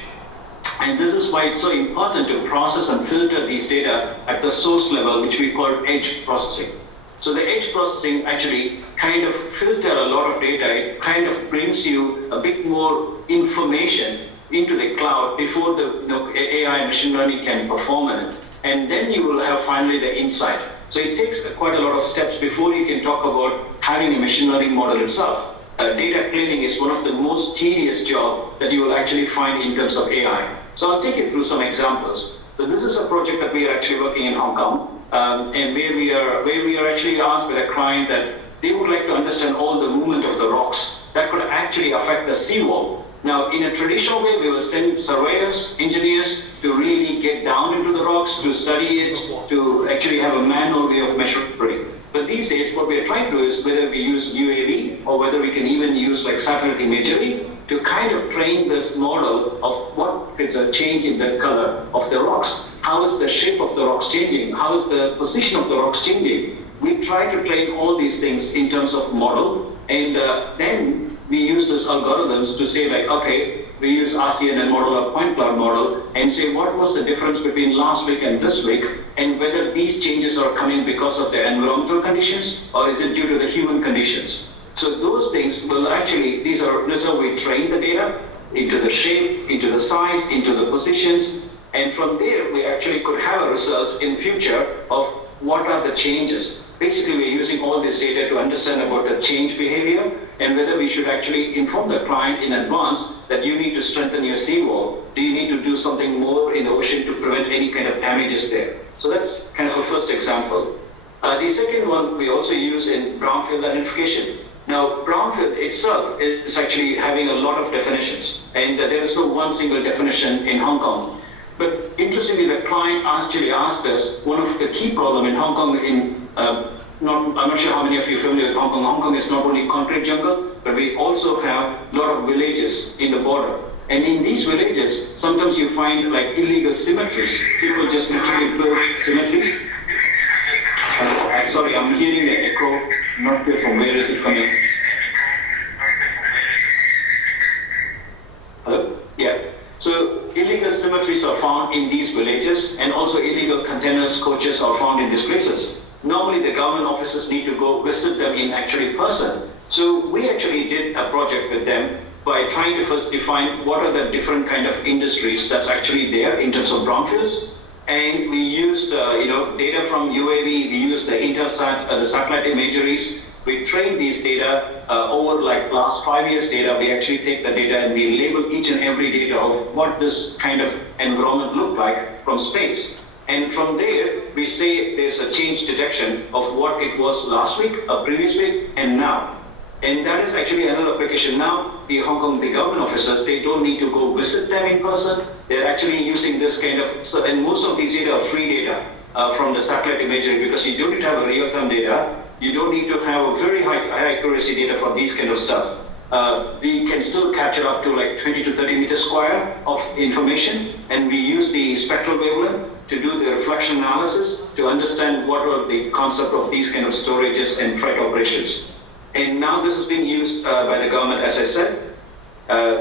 And this is why it's so important to process and filter these data at the source level, which we call edge processing. So the edge processing actually kind of filter a lot of data. It kind of brings you a bit more information into the cloud before the AI machine learning can perform it. And then you will have finally the insight. So it takes quite a lot of steps before you can talk about having a machine learning model itself. Data cleaning is one of the most tedious jobs that you will actually find in terms of AI. So I'll take you through some examples. So this is a project that we are actually working in Hong Kong, and where we are actually asked by the client that they would like to understand all the movement of the rocks that could actually affect the seawall. Now, in a traditional way, we will send surveyors, engineers to really get down into the rocks, to study it, to actually have a manual way of measuring. But these days, what we are trying to do is whether we use UAV or whether we can even use like satellite imagery to kind of train this model of what is a change in the color of the rocks. How is the shape of the rocks changing? How is the position of the rocks changing? We try to train all these things in terms of model, and then we use these algorithms to say like, okay, we use RCNN model or point cloud model and say what was the difference between last week and this week, and whether these changes are coming because of the environmental conditions or is it due to the human conditions. So those things will actually, these are how we train the data into the shape, into the size, into the positions, and from there we actually could have a result in future of what are the changes. Basically, we're using all this data to understand about the change behavior and whether we should actually inform the client in advance that you need to strengthen your seawall. Do you need to do something more in the ocean to prevent any kind of damages there? So that's kind of a first example. The second one we also use in brownfield identification. Now, brownfield itself is actually having a lot of definitions, and there is no one single definition in Hong Kong. But interestingly, the client actually asked us, one of the key problems in Hong Kong, I'm not sure how many of you are familiar with Hong Kong. Hong Kong is not only concrete jungle, but we also have a lot of villages in the border. And in these villages, sometimes you find like illegal cemeteries. People just literally build cemeteries. Sorry, I'm hearing the echo. I'm not sure from where is it coming. Hello? Yeah. So illegal cemeteries are found in these villages, and also illegal containers, coaches are found in these places. Normally, the government officers need to go visit them in actually person. So we actually did a project with them by trying to first define what are the different kind of industries that's actually there in terms of brownfields. And we used data from UAV, we used the Intelsat, the satellite imageries. We trained these data over like last 5 years data. We actually take the data and we label each and every data of what this kind of environment looked like from space. And from there, we say there's a change detection of what it was last week, previous week, and now. And that is actually another application. Now, the Hong Kong government officers, they don't need to go visit them in person. They're actually using this kind of, and most of these data are free data from the satellite imagery, because you don't need to have a real-time data. You don't need to have a very high accuracy data for these kind of stuff. We can still capture up to like 20 to 30 meters square of information, and we use the spectral wavelength to do the reflection analysis to understand what are the concept of these kind of storages and threat operations. And now this is being used by the government, as I said.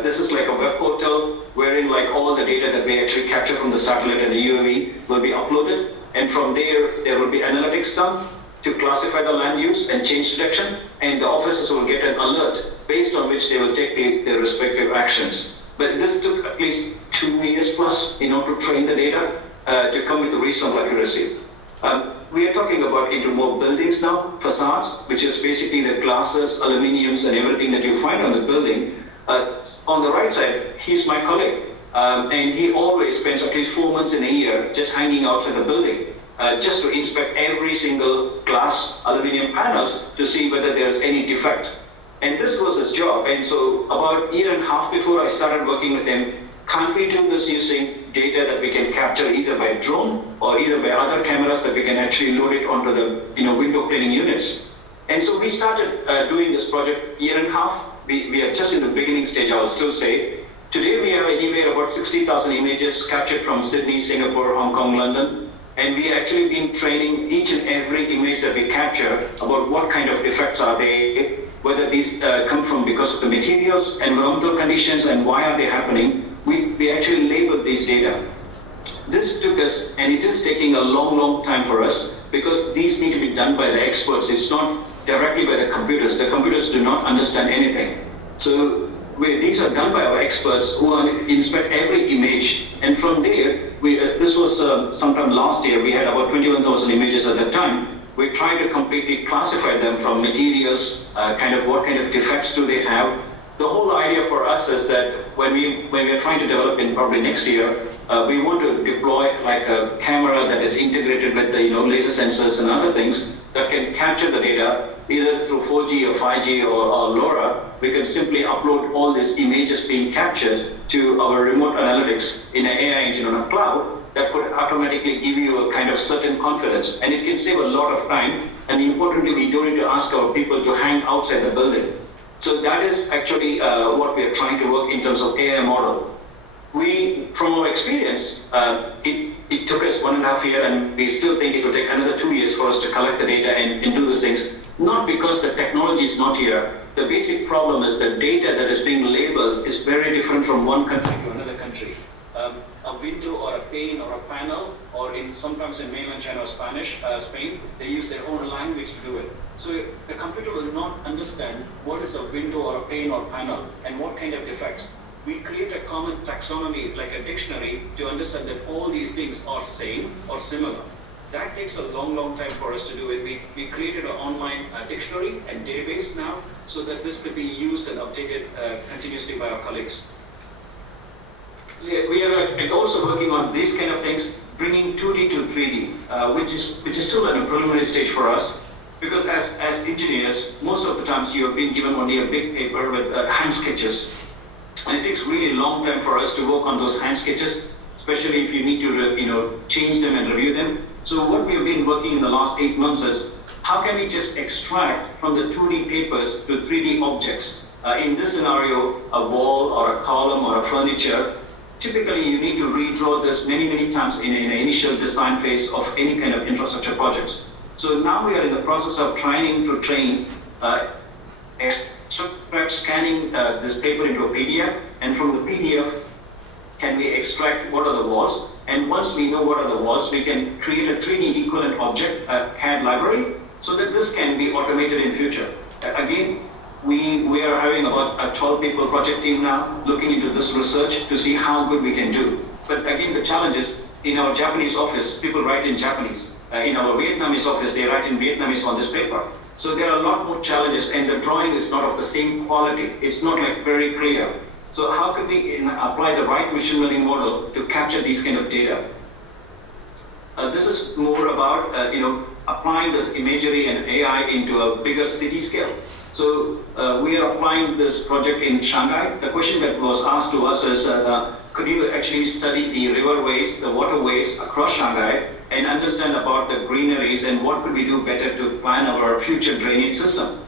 This is like a web portal wherein like all the data that we actually capture from the satellite and the UAV will be uploaded. And from there will be analytics done to classify the land use and change detection. And the officers will get an alert based on which they will take their respective actions. But this took at least 2 years plus, to train the data to come with a reasonable accuracy. we are talking about into more buildings now, facades, which is basically the glasses, aluminiums, and everything that you find on the building. On the right side, he's my colleague, and he always spends at least 4 months in a year just hanging outside the building, just to inspect every single glass, aluminium panels to see whether there's any defect. And this was his job. And so about a year and a half before I started working with him, can't we do this using data that we can capture either by drone or either by other cameras that we can actually load it onto the window cleaning units? And so we started doing this project a year and a half. We are just in the beginning stage, I will still say. Today we have anywhere about 60,000 images captured from Sydney, Singapore, Hong Kong, London. And we actually been training each and every image that we capture about what kind of effects are they, whether these come from because of the materials, environmental conditions, and why are they happening. We actually labeled these data. This took us, and it is taking a long time for us, because these need to be done by the experts. It's not directly by the computers. The computers do not understand anything. So these are done by our experts who inspect every image. And from there, this was sometime last year, we had about 21,000 images at that time. We tried to completely classify them from materials, what kind of defects do they have. The whole idea for us is that when we are trying to develop in probably next year, we want to deploy like a camera that is integrated with the laser sensors and other things that can capture the data either through 4G or 5G or LoRa. We can simply upload all these images being captured to our remote analytics in an AI engine on a cloud that could automatically give you a kind of certain confidence, and it can save a lot of time. And importantly, we don't need to ask our people to hang outside the building. So that is actually what we are trying to work in terms of AI model. From our experience, it took us 1.5 years, and we still think it will take another 2 years for us to collect the data and do these things. Not because the technology is not here. The basic problem is the data that is being labeled is very different from one country to another country. A window or a pane or a panel, or sometimes in mainland China or Spain, they use their own language to do it. So the computer will not understand what is a window or a pane or panel and what kind of defects. We create a common taxonomy, like a dictionary, to understand that all these things are same or similar. That takes a long time for us to do it. We created an online dictionary and database now, so that this could be used and updated continuously by our colleagues. We are also working on these kind of things, bringing 2D to 3D, which is still at a preliminary stage for us, because as engineers, most of the times you have been given only a big paper with hand sketches, and it takes really long time for us to work on those hand sketches, especially if you need to change them and review them. So what we have been working in the last 8 months is how can we just extract from the 2D papers to 3D objects. In this scenario, a wall or a column or a furniture. Typically, you need to redraw this many times in an initial design phase of any kind of infrastructure projects. So now we are in the process of trying to train, scanning this paper into a PDF, and from the PDF, can we extract what are the walls? And once we know what are the walls, we can create a 3D equivalent object, a CAD library, so that this can be automated in future. Again, we are having about a 12-people project team now looking into this research to see how good we can do. But again, the challenge is in our Japanese office, people write in Japanese. In our Vietnamese office, they write in Vietnamese on this paper. So there are a lot more challenges, and the drawing is not of the same quality. It's not like very clear. So how can we apply the right machine learning model to capture these kind of data? This is more about applying this imagery and AI into a bigger city scale. So we are applying this project in Shanghai. The question that was asked to us is, could you actually study the riverways, the waterways across Shanghai, and understand about the greeneries and what could we do better to plan our future drainage system?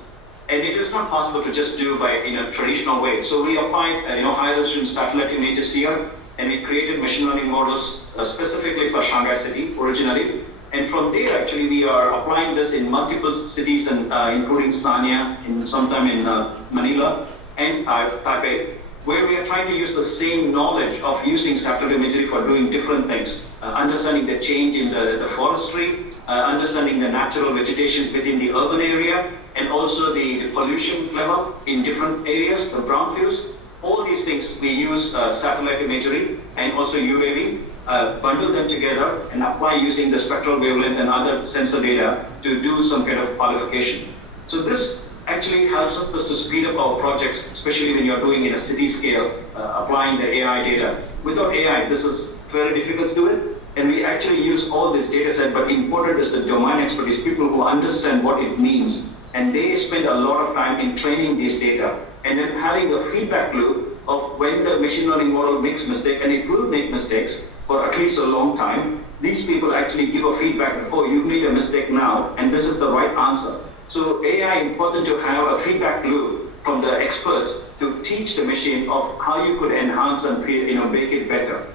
And it is not possible to just do by in a traditional way. So we applied high-resolution satellite images here, and we created machine learning models specifically for Shanghai city originally. And from there, actually, we are applying this in multiple cities, and including Sanya, sometime in Manila and Taipei, where we are trying to use the same knowledge of using satellite imagery for doing different things, understanding the change in the forestry, understanding the natural vegetation within the urban area, and also the pollution level in different areas, the brownfields. All these things we use satellite imagery and also UAV bundle them together and apply using the spectral wavelength and other sensor data to do some kind of qualification. So this actually helps us to speed up our projects, especially when you're doing in a city scale, applying the AI data. Without AI, this is very difficult to do it. And we actually use all this data set, but important is the domain expertise, people who understand what it means. And they spend a lot of time in training this data and then having a feedback loop of when the machine learning model makes mistake, and it will make mistakes for at least a long time. These people actually give a feedback, oh, you made a mistake now, and this is the right answer. So AI important to have a feedback loop from the experts to teach the machine of how you could enhance and make it better.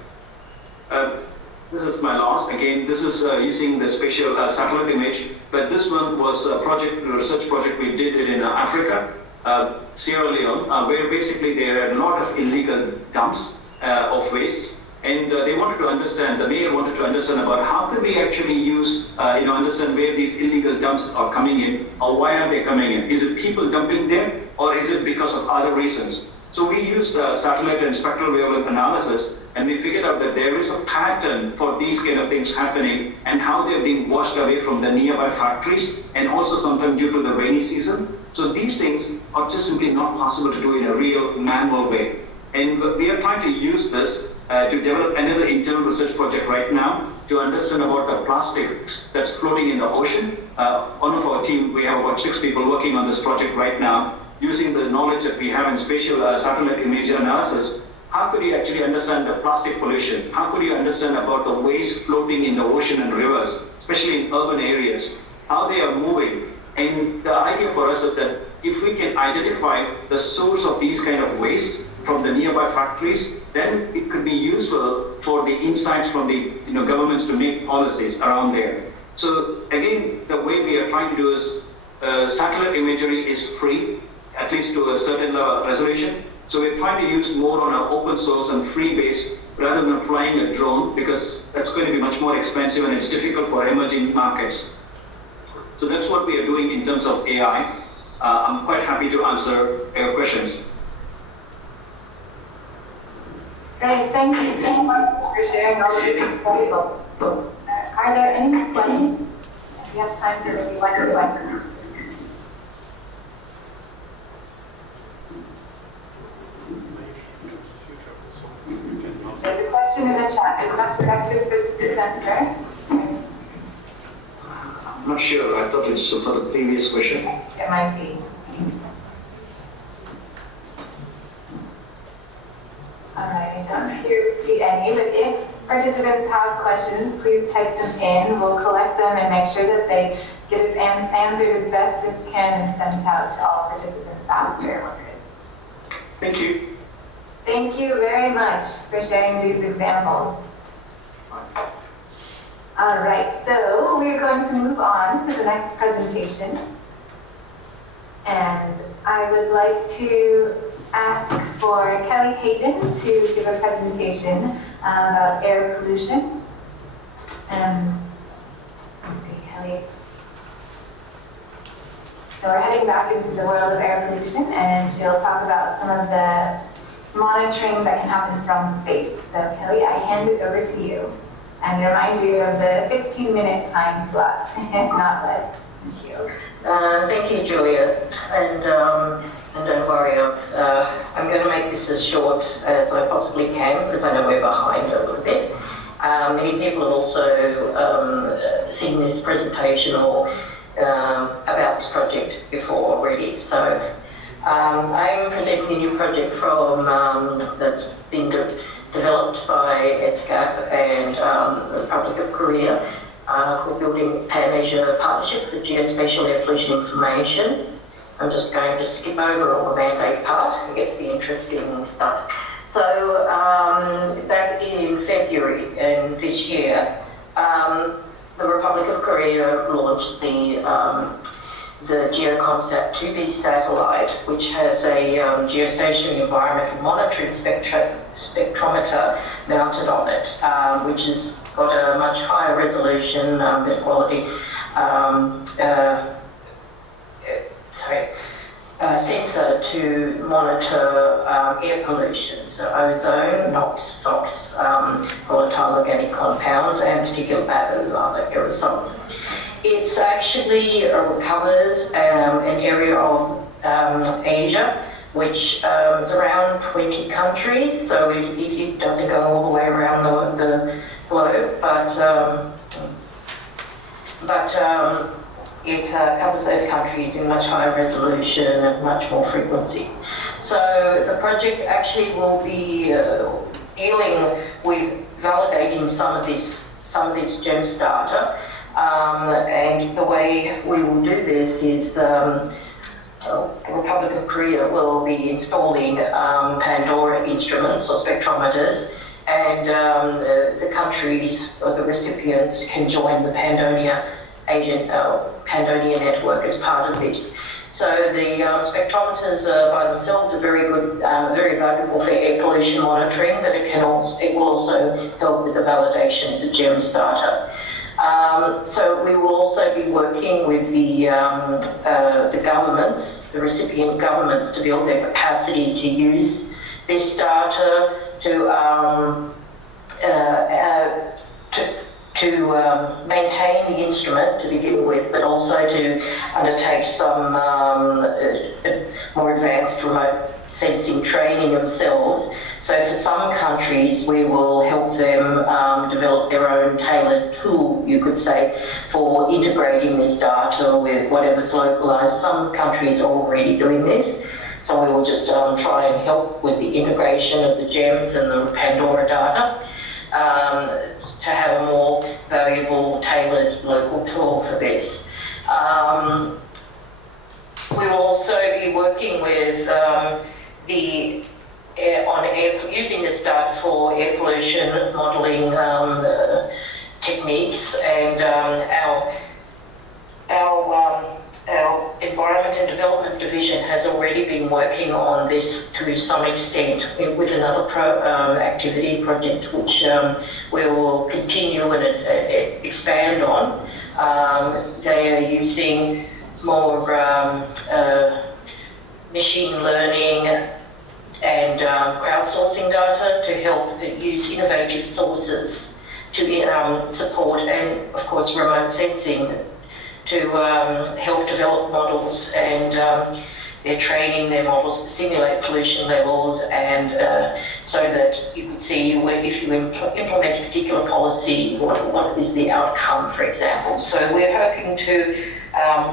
This is my last. Again, this is using the spatial satellite image, but this one was a research project we did it in Africa, Sierra Leone, where basically there are a lot of illegal dumps of waste. And they wanted to understand, the mayor wanted to understand about how could we actually use, understand where these illegal dumps are coming in, or why are they coming in? Is it people dumping them, or is it because of other reasons? So we used satellite and spectral wavelength analysis, and we figured out that there is a pattern for these kind of things happening, and how they're being washed away from the nearby factories, and also sometimes due to the rainy season. So these things are just simply not possible to do in a real manual way. And we are trying to use this to develop another internal research project right now to understand about the plastics that's floating in the ocean. One of our team, we have about 6 people working on this project right now, using the knowledge that we have in spatial satellite image analysis. How could you actually understand the plastic pollution? How could you understand about the waste floating in the ocean and rivers, especially in urban areas, how they are moving? And the idea for us is that if we can identify the source of these kind of waste from the nearby factories, then it could be useful for the insights from the governments to make policies around there. So again, the way we are trying to do is satellite imagery is free, at least to a certain level of resolution. So we're trying to use more on an open source and free base rather than flying a drone, because that's going to be much more expensive and it's difficult for emerging markets. So that's what we are doing in terms of AI. I'm quite happy to answer your questions. Great, thank you so much for sharing all of this info. Are there any questions? Do you have time for maybe one question? There's a question in the chat. Is that productive for the presenter? I'm not sure. I thought it's for the previous question. It might be. Alright, I don't see any, but if participants have questions, please type them in. We'll collect them and make sure that they get answered as best as can and sent out to all participants afterwards. Thank you. Thank you very much for sharing these examples. Alright, so we're going to move on to the next presentation. And I would like to ask for Kelly Hayden to give a presentation about air pollution. And let's see, Kelly. So we're heading back into the world of air pollution, and she'll talk about some of the monitoring that can happen from space. So Kelly, I hand it over to you and remind you of the 15-minute time slot, if not less. Thank you. Thank you, Julia. And don't worry, I'm going to make this as short as I possibly can, because I know we're behind a little bit. Many people have also seen this presentation or about this project before already. So I'm presenting a new project from that's been developed by ETSCAP and the Republic of Korea, who are building Pan-Asia Partnership for Geospatial Air Pollution Information. I'm just going to skip over all the mandate part and get to the interesting stuff. So back in February this year, the Republic of Korea launched the GeoComSat 2B satellite, which has a geostationary environmental monitoring spectrometer mounted on it, which has got a much higher resolution, better quality. sensor to monitor air pollution, so ozone, NOx, SOx, volatile organic compounds, and particulate matters, other aerosols. It actually covers an area of Asia, which is around 20 countries, so it doesn't go all the way around the globe, but it covers those countries in much higher resolution and much more frequency. So the project actually will be dealing with validating some of this GEMS data, and the way we will do this is the Republic of Korea will be installing Pandora instruments or spectrometers, and the countries or the recipients can join the Pandonia network as part of this. So the spectrometers by themselves are very good, very valuable for air pollution monitoring, but it will also help with the validation of the GEMS data. So we will also be working with the governments, the recipient governments, to build their capacity to use this data to maintain the instrument to begin with, but also to undertake some more advanced remote sensing training themselves. So for some countries, we will help them develop their own tailored tool, you could say, for integrating this data with whatever's localized. Some countries are already doing this, so we will just try and help with the integration of the GEMS and the Pandora data to have a more valuable, tailored local tool for this. We will also be working with using this data for air pollution modelling techniques, and our Environment and Development Division has already been working on this to some extent with another activity project, which we will continue and expand on. They are using more machine learning and crowdsourcing data to help use innovative sources to support, and of course remote sensing to help develop models, and they're training their models to simulate pollution levels, and so that you can see if you implement a particular policy, what is the outcome, for example. So we're hoping to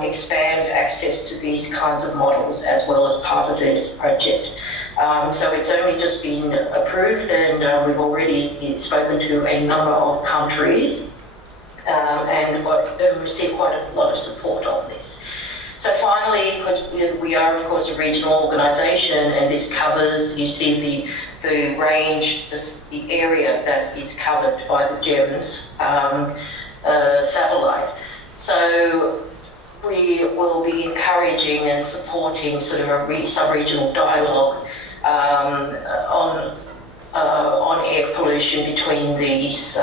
expand access to these kinds of models as well as part of this project. So it's only just been approved, and we've already spoken to a number of countries and received quite a lot of support on this. So finally, because we are of course a regional organisation, and this covers, you see the range, the area that is covered by the GEMS satellite. So we will be encouraging and supporting sort of a sub-regional dialogue on air pollution between these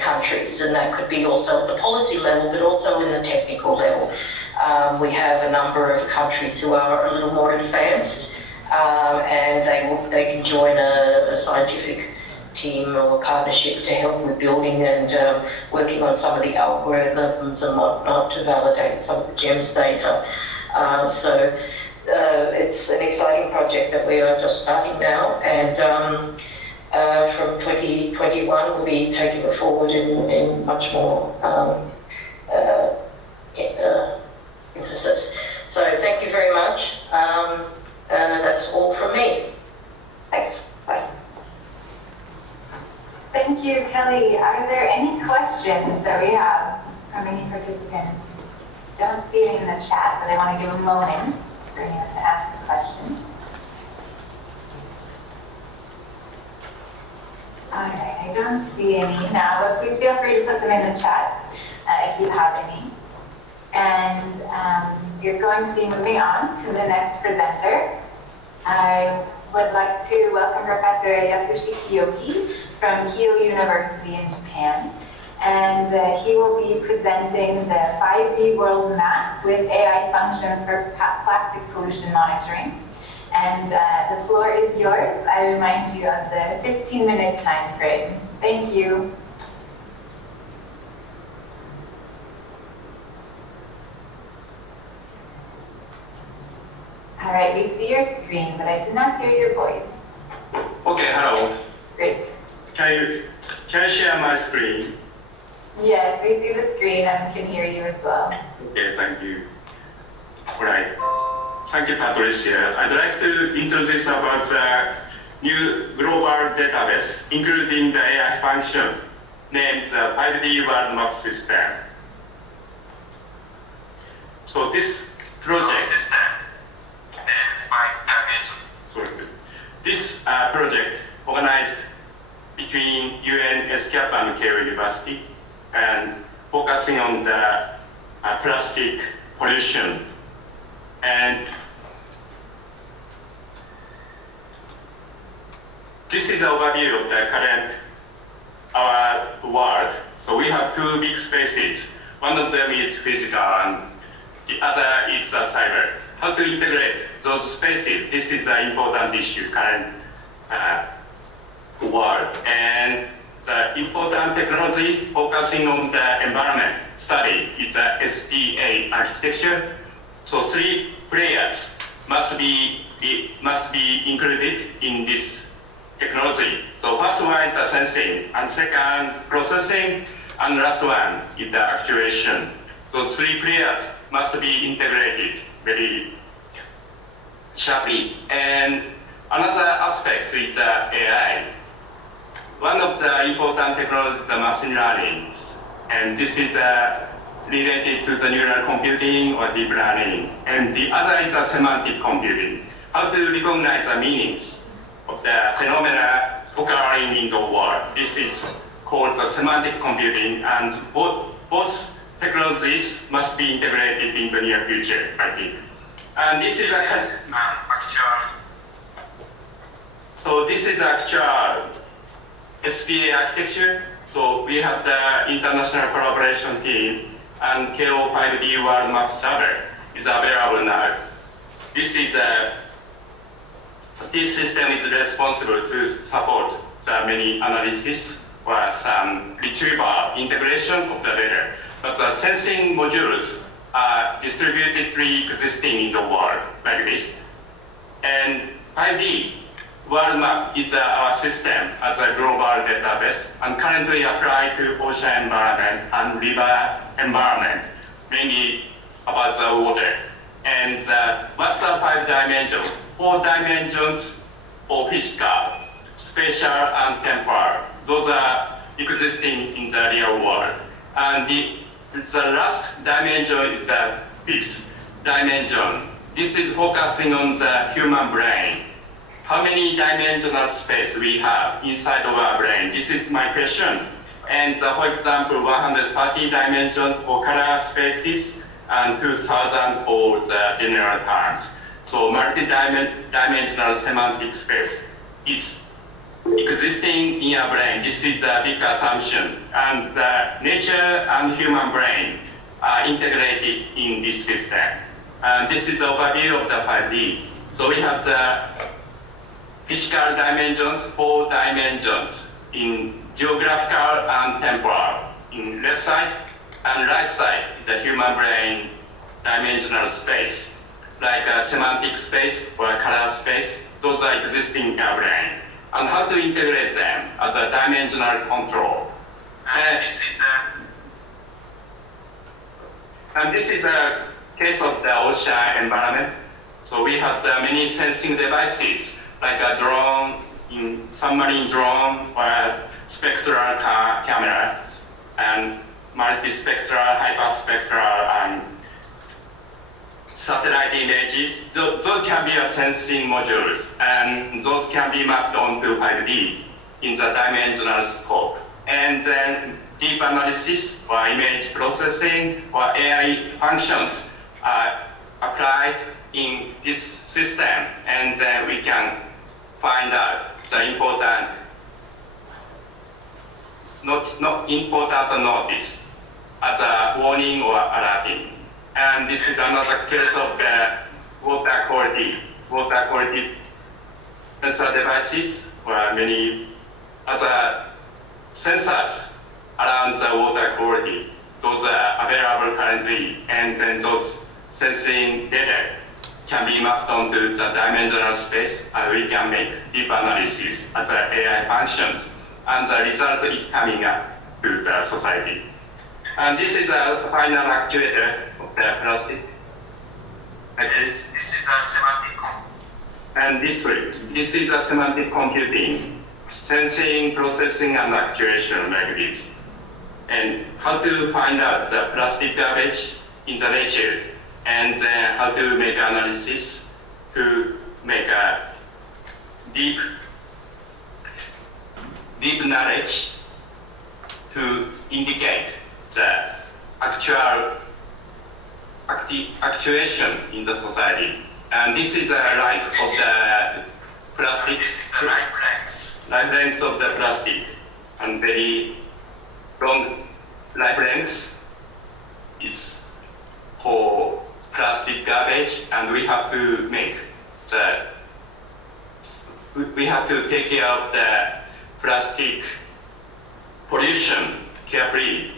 countries, and that could be also at the policy level, but also in the technical level. We have a number of countries who are a little more advanced, and they can join a scientific team or a partnership to help with building and working on some of the algorithms and whatnot to validate some of the GEMS data. So it's an exciting project that we are just starting now, and from 2021 we'll be taking it forward in much more emphasis. So thank you very much. That's all from me. Thanks. Bye. Thank you, Kelly. Are there any questions that we have from any participants? Don't see any in the chat, but I want to give a moment for anyone to ask a question. All right, I don't see any now, but please feel free to put them in the chat if you have any. And you're going to be moving on to the next presenter. I would like to welcome Professor Yasushi Kiyoki from Keio University in Japan. and he will be presenting the 5D world map with AI functions for plastic pollution monitoring. And the floor is yours. I remind you of the 15-minute time frame. Thank you. All right, we see your screen, but I did not hear your voice. Okay, hello. Great. Can you share my screen? Yes, we see the screen and can hear you as well. Okay, thank you. All right. Thank you, Patricia. I'd like to introduce about the new global database, including the AI function named the 5D world map system. So this project, this project organized between UNESCAP and Keio University and focusing on the plastic pollution. And this is an overview of the current our world. So we have two big spaces. One of them is physical and the other is cyber. How to integrate those spaces? This is an important issue current world. And the important technology focusing on the environment study is the SPA architecture. So 3 players must be included in this technology. So first one is the sensing, and second processing, and last one is the actuation. So 3 players must be integrated very sharply. And another aspect is the AI. One of the important technologies is the machine learning, and this is related to the neural computing or deep learning. And the other is the semantic computing. How to recognize the meanings of the phenomena occurring in the world. This is called the semantic computing, and both technologies must be integrated in the near future, I think. And this is so this is actual SPA architecture. So we have the international collaboration team, and Keio 5D World Map Server is available now. This system is responsible to support the many analysis or some retrieval integration of the data. But the sensing modules are distributedly existing in the world like this. And 5D World Map is our system as a global database and currently applied to ocean environment and river environment, mainly about the water. And what's the 5 dimensions? 4 dimensions for physical, spatial, and temporal. Those are existing in the real world. And the last dimension is the 5th dimension. This is focusing on the human brain. How many dimensional space we have inside of our brain? This is my question. And for example, 130 dimensions for color spaces and 2000 for the general terms. So multi-dimensional semantic space is existing in our brain. This is a big assumption. And nature and human brain are integrated in this system. And this is the overview of the 5D. So we have the physical dimensions, 4 dimensions in geographical and temporal. In left side and right side is the human brain dimensional space, like a semantic space or a color space. Those are existing in our brain. And how to integrate them as a dimensional control. And this is a case of the ocean environment. So we have many sensing devices, like a drone, submarine drone, or a spectral camera, and multispectral, hyperspectral, and satellite images. Those can be sensing modules, and those can be mapped onto 5D in the dimensional scope. And then deep analysis or image processing or AI functions are applied in this system, and then we can find out the important not important notice as a warning or alerting. And this is another case of the water quality sensor devices or many other sensors around the water quality. Those are available currently, and then those sensing data can be mapped onto the dimensional space, and we can make deep analysis as the AI functions, and the result is coming up to the society. And this is a final actuator of the plastic, like this. This is a semantic. And this is a semantic computing, sensing, processing, and actuation like this. And how to find out the plastic garbage in the nature, and then how to make analysis to make a deep knowledge to indicate the actual actuation in the society. And this is the life of the plastic, life length of the plastic, and very long life length is for plastic garbage, and we have to take care of the plastic pollution carefully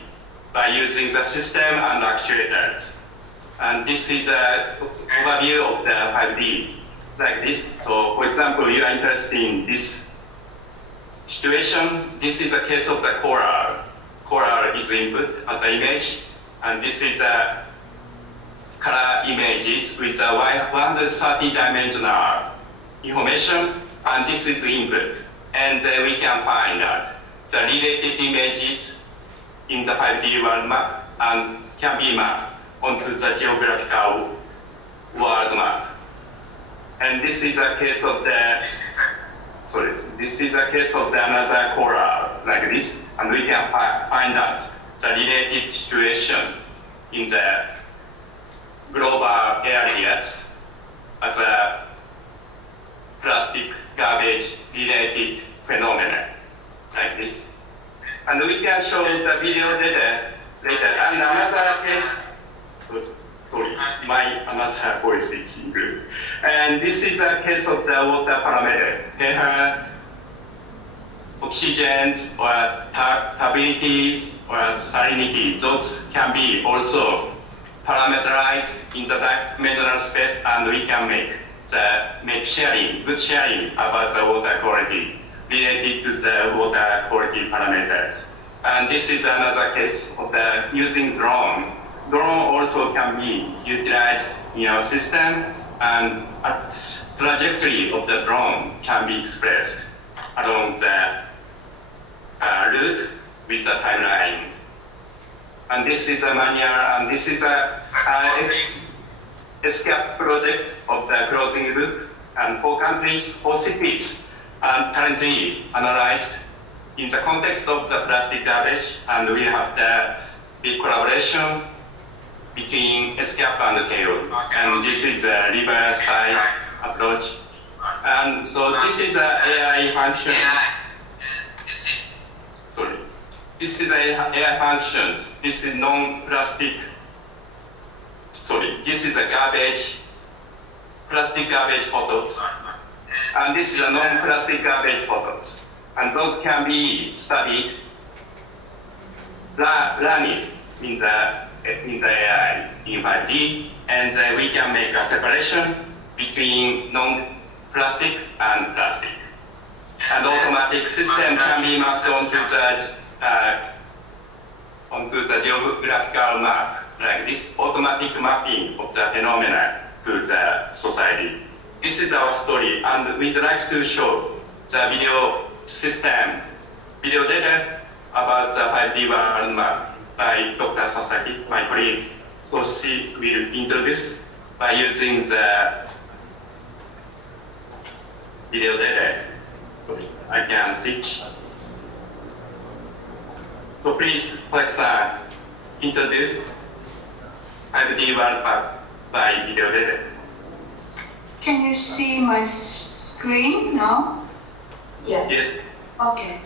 by using the system and actuators. And this is an overview of the 5D like this. So for example, you are interested in this situation. This is a case of the coral. Coral is input as an image, and this is a color images with a 130 dimensional information, and this is the input. And then we can find out the related images in the 5D world map and can be mapped onto the geographical world map. And this is a case of the another coral like this, and we can find out the related situation in the global areas as a plastic garbage related phenomena like this. And we can show the video data later. And another case, sorry, my another voice is good. And this is a case of the water parameter. pH, oxygens, or turbidity, or salinity. Those can be also parameterized in the dimensional space, and we can make good sharing about the water quality related to the water quality parameters. And this is another case of the using drone. Drone also can be utilized in our system, and a trajectory of the drone can be expressed along the route with the timeline. And this is a manual, and this is a ESCAP project of the closing loop, and 4 countries, 4 cities are currently analyzed in the context of the plastic garbage, and we have the big collaboration between ESCAP and KO. And this is a reverse side approach. And so this is an AI function. Sorry. This is AI functions. This is non-plastic. Sorry. This is a plastic garbage photos. And this is a non-plastic garbage photos. And those can be studied, learned in the AI in 5D, and then we can make a separation between non-plastic and plastic. And automatic system can be mapped onto the geographical map, like this automatic mapping of the phenomena to the society. This is our story, and we'd like to show the video data about the 5D world map by Dr. Sasaki, my colleague. So she will introduce by using the video data. So I can switch. So please, Flexa, introduce 5D world map by video data. Can you see my screen now? Yes. Yes. Okay.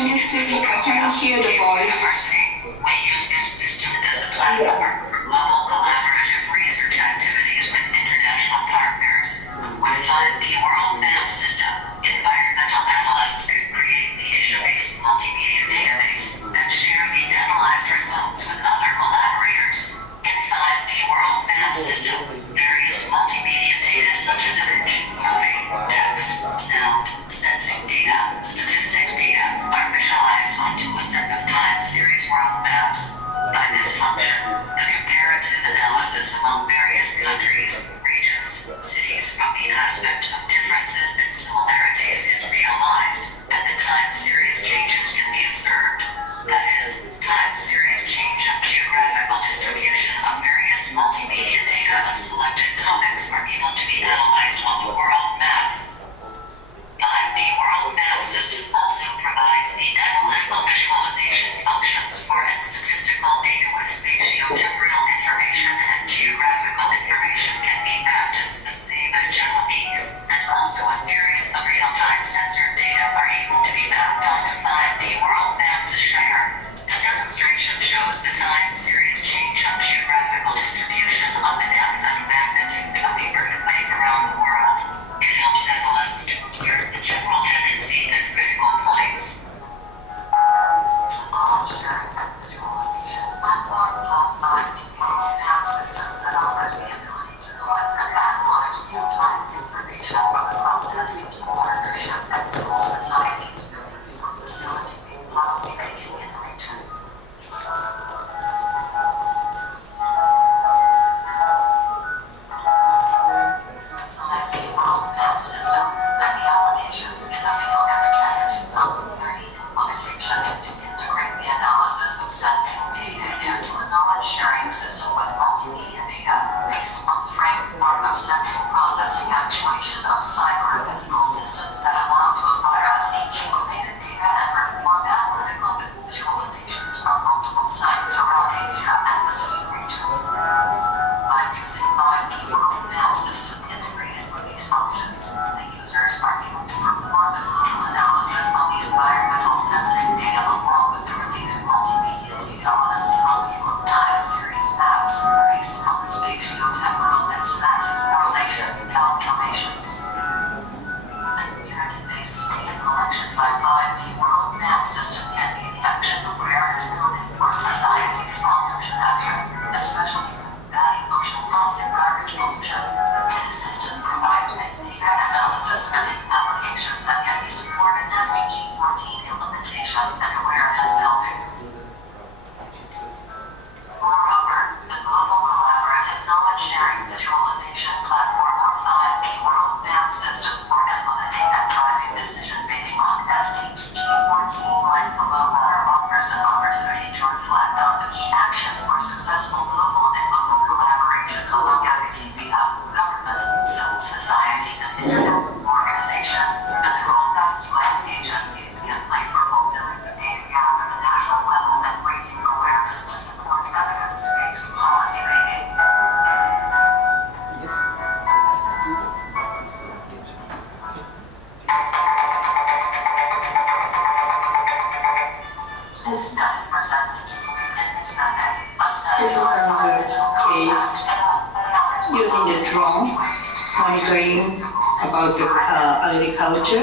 Can you hear the voice? We use this system as a platform for global collaborative research activities with international partners. With 5D World Map System, environmental analysts could create the issue-based multimedia database and share the analyzed results with other collaborators. In 5D World Map System, various multimedia data such as image, movie, text, sound, sensing data, statistic data are visualized onto a set of time series world maps. By this function, the comparative analysis among various countries, regions, cities from the aspect of differences and similarities is realized, and the time series changes can be observed. That is, time series change of geographical distribution of various multimedia data of selected topics are able to be analyzed on the world map. 5D World Map System also provides the analytical visualization functions for and statistical data with spatio-temporal information and geographical information can be mapped the same as general keys, and also a series of real-time censored data are able to be mapped onto 5D World Map to share. The demonstration shows the time series change of geographical distribution of the depth and magnitude of the earthquake around the world. It helps analysts to observe the general tendency and critical points. Knowledge sharing and visualization platform called 5D World Map System that offers the ability to collect and analyze real-time information from the process into partnership and civil society experience for facilitating policy making in the region. 5D World Map System and the applications in the field of Agenda 2030 implementation is to integrate the analysis of sensing data into a knowledge-sharing system with multimedia data based on the framework of sensing processing actuation of cyber-physical systems that allow to acquire teaching-related data and perform analytical visualizations from multiple sites around Asia and Pacific region. By using 5D World Map System integrated with these functions, the users are able to perform a local analysis on the environmental sensing data along with the related multimedia data on a single view of time series maps based on the spatio-temporal and semantic correlation calculations. The community-based data collection by 5D World Map System can be the action awareness building for society's pollution action, especially batting ocean plastic garbage pollution. This system provides data analysis and its application that can be supported SDG 14 implementation and awareness building. Moreover, the Global Collaborative Knowledge Sharing Visualization Platform or 5D World Map System for implementing and driving decision-making on SDG 14 like below matter offers an opportunity to reflect on the key action for successful global and local collaboration among academia, government, civil society, and international organization, and the role that UN agencies can play for fulfilling the data gap at the national level and raising awareness to support evidence-based policy making. This study presents its in this method. This is another case using the drone monitoring about the agriculture.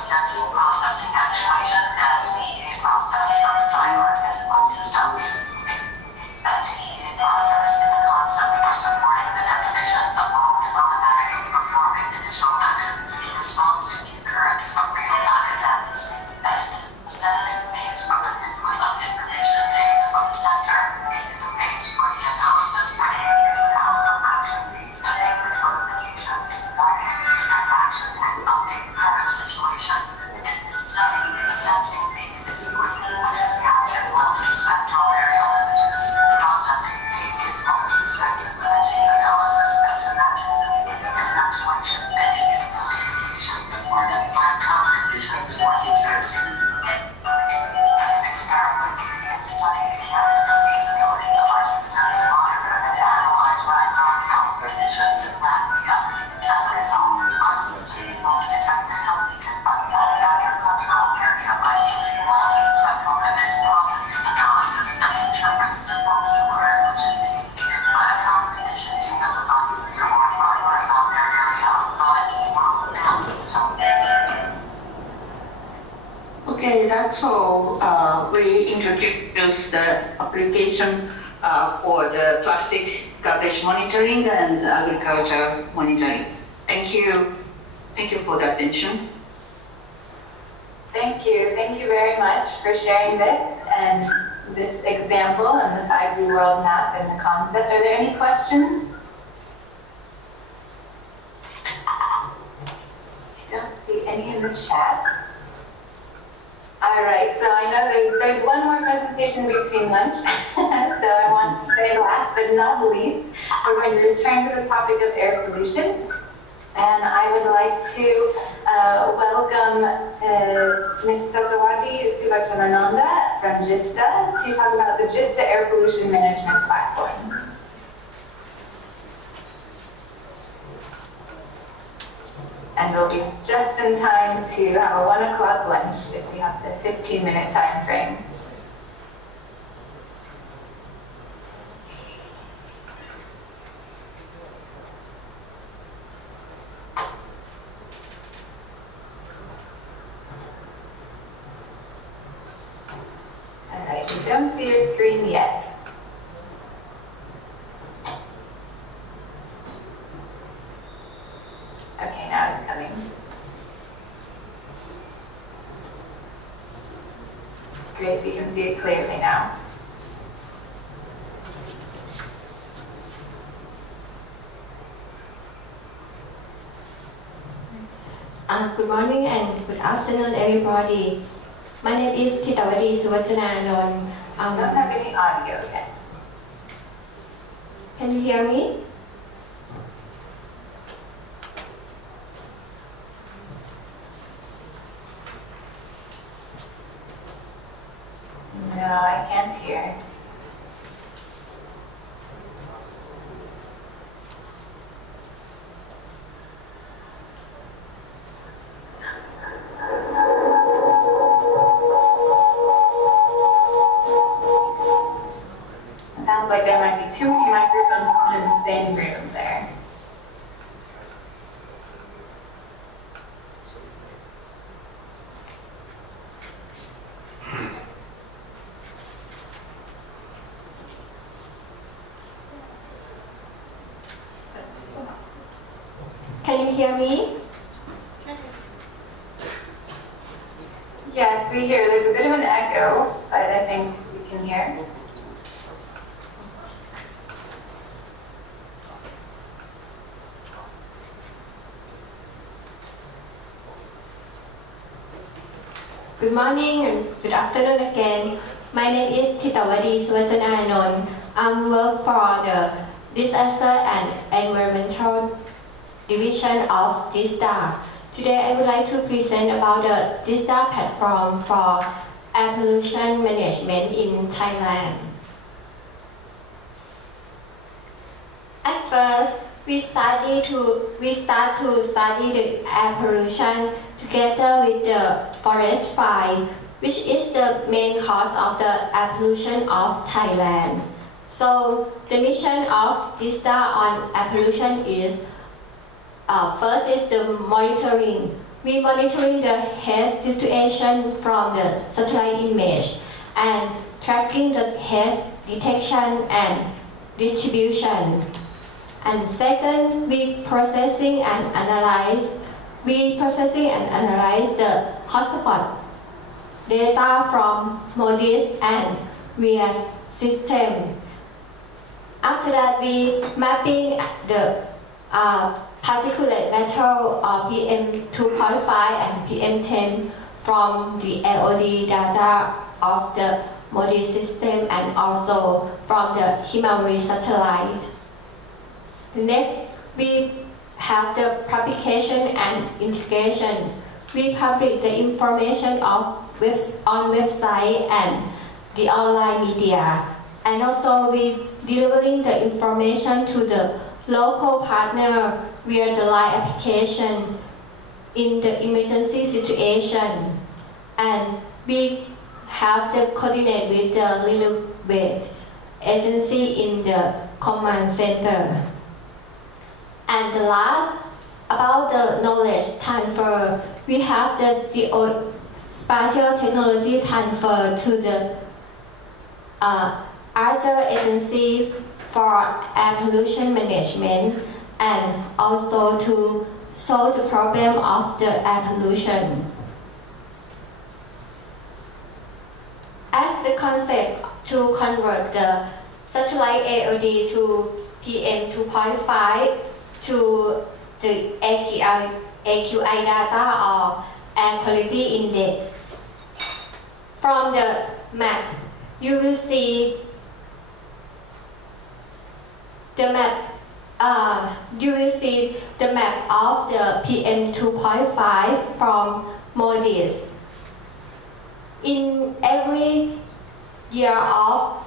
Sensing processing actuation SPA process of cyber-physical systems. SPA process is a concept for supporting the definition of automatically performing initial actions in response to the occurrence of real-time events. Sensing phase from the input of information data from the sensor. The user pays for the Okay, that's all. We introduced the application for the plastic garbage monitoring and agriculture monitoring. Thank you. Thank you for the attention. Thank you. Thank you very much for sharing this and this example and the 5D world map and the concept. Are there any questions? I don't see any in the chat. All right, so I know there's one more presentation between lunch, so I want to say last but not least, we're going to return to the topic of air pollution. And I would like to welcome Ms. Satawati Subachanananda from GISTDA to talk about the GISTDA Air Pollution Management Platform. And we'll be just in time to have a 1 o'clock lunch if we have the 15-minute time frame. All right, we don't see your screen yet. Okay, now it's coming. Great, we can see it clearly now. Good morning and good afternoon, everybody. My name is Thitawati Suwachananand. I don't have any audio yet. Can you hear me? No, I can't hear. Sounds like there might be too many microphones in the same room there. Can you hear me? Yes, we hear. There's a bit of an echo, but I think we can hear. Good morning and good afternoon again. My name is Thitawati Suwachananand. I work for the Disaster and Environmental Division of GISTDA. Today I would like to present about the GISTDA platform for air pollution management in Thailand. At first, we start to study the air pollution together with the forest fire, which is the main cause of the air pollution of Thailand. So the mission of GISTDA on air pollution is first is the monitoring. We monitoring the haze situation from the satellite image and tracking the haze detection and distribution. And second, we processing and analyze the hotspot data from MODIS and VIA system. After that, we mapping the particulate matter PM 2.5 and PM 10 from the LOD data of the MODIS system and also from the Himawari satellite. Next, we have the publication and integration. We publish the information on website and the online media. And also we delivering the information to the local partner via the line application in the emergency situation. And we have the coordinate with the relevant agency in the command center. And the last, about the knowledge transfer, we have the spatial technology transfer to the other agency for air pollution management and also to solve the problem of the air pollution. As the concept to convert the satellite AOD to PM 2.5 to the AQI data or air quality index. From the map, you will see the map. You will see the map of the PM 2.5 from MODIS. In every year on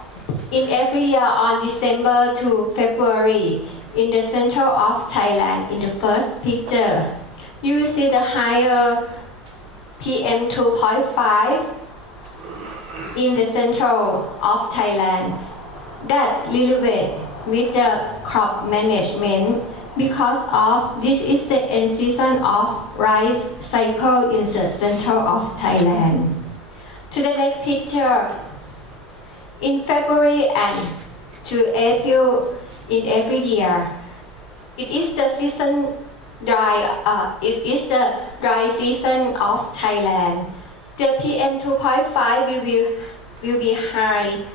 December to February, in the center of Thailand, in the first picture, you will see the higher PM 2.5 in the central of Thailand that relate with the crop management because of this is the end season of rice cycle in the center of Thailand. To the next picture, in February and to April in every year, it is the dry season of Thailand. The PM 2.5 will be high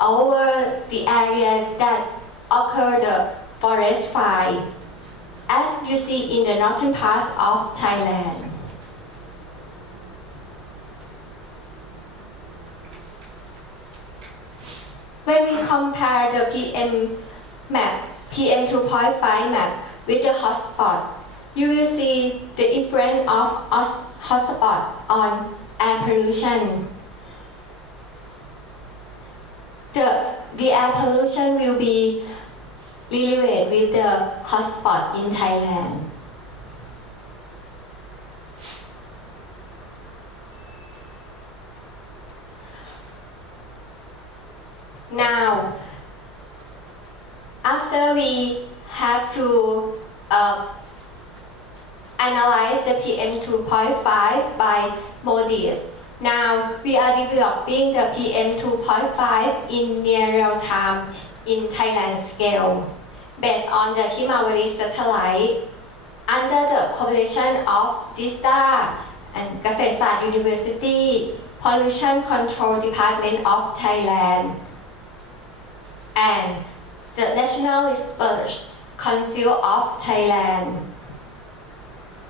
over the area that occur the forest fire, as you see in the northern parts of Thailand. When we compare the PM 2.5 map with the hotspot, you will see the influence of hotspot on air pollution. The air pollution will be related with the hotspot in Thailand. Now, after we have to analyze the PM 2.5 by MODIS, now we are developing the PM 2.5 in near real time in Thailand scale, based on the Himawari satellite under the cooperation of GISTDA and GISTDA University, Pollution Control Department of Thailand, and the National Research Council of Thailand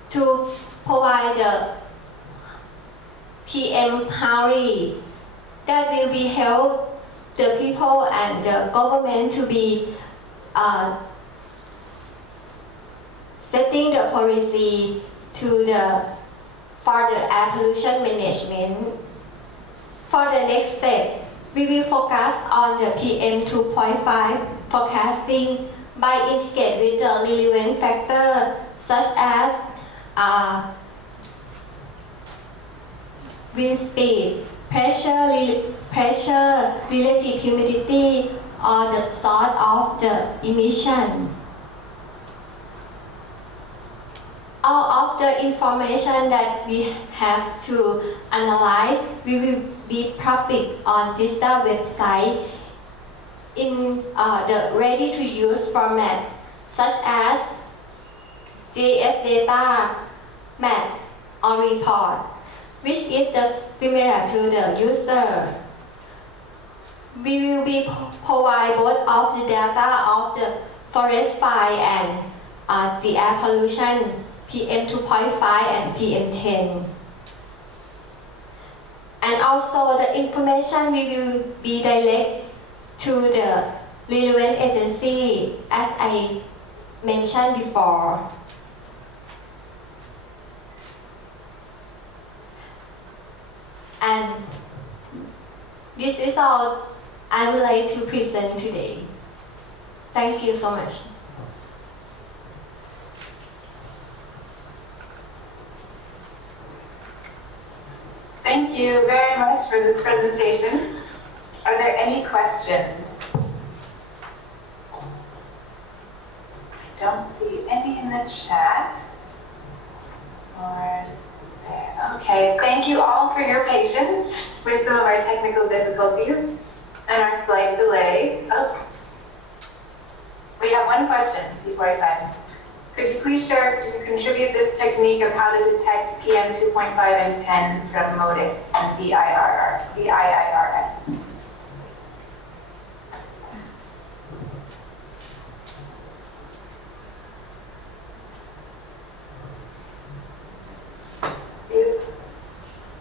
to provide the PM Hari that will be help the people and the government to be setting the policy for the air pollution management. For the next step, we will focus on the PM 2.5 forecasting by integrating with the relevant factors such as wind speed, pressure, relative humidity, or the source of the emission. All of the information that we have to analyze, we will be public on GISTDA website in the ready-to-use format, such as GIS data, map, or report, which is familiar to the user. We will be provide both of the data of the forest fire and the air pollution, PM 2.5 and PM 10. And also the information we will be direct to the relevant agency, as I mentioned before. And this is all I would like to present today. Thank you so much. Thank you very much for this presentation. Are there any questions? I don't see any in the chat. Or there. Okay. Okay, thank you all for your patience with some of our technical difficulties and our slight delay. Oh. We have one question before I find. Could you please share, contribute this technique of how to detect PM 2.5 and 10 from MODIS and VIIRS?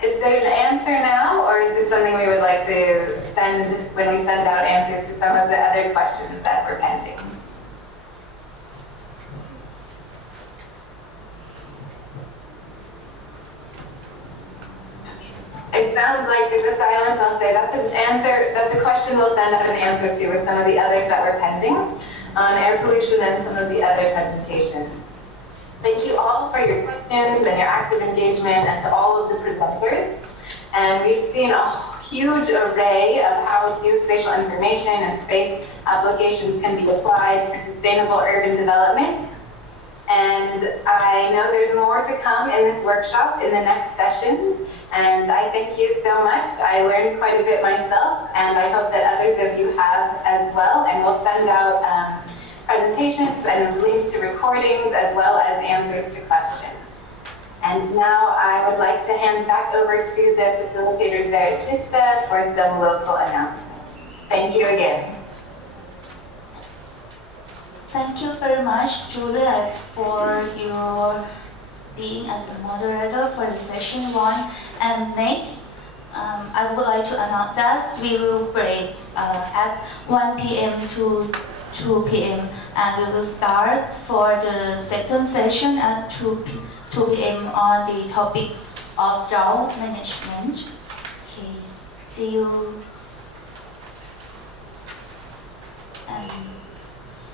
Is there an answer now, or is this something we would like to send when we send out answers to some of the other questions that were pending? It sounds like there's a silence. I'll say that's an answer. That's a question we'll send out an answer to with some of the others that were pending on air pollution and some of the other presentations. Thank you all for your questions and your active engagement, and to all of the presenters. And we've seen a huge array of how geospatial information and space applications can be applied for sustainable urban development. And I know there's more to come in this workshop in the next sessions. And I thank you so much. I learned quite a bit myself, and I hope that others of you have as well. And we'll send out presentations and links to recordings as well as answers to questions. And now I would like to hand back over to the facilitators there at GISTDA for some local announcements. Thank you again. Thank you very much, Juliet, for your being as a moderator for the session 1. And next, I would like to announce that we will break at 1 p.m. to 2 p.m. and we will start for the second session at 2 p.m. on the topic of drought management. Okay, see you. And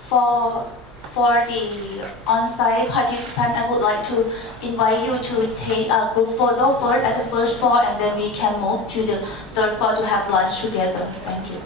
for the on-site participant, I would like to invite you to take a group photo first at the first floor, and then we can move to the third floor to have lunch together. Thank you.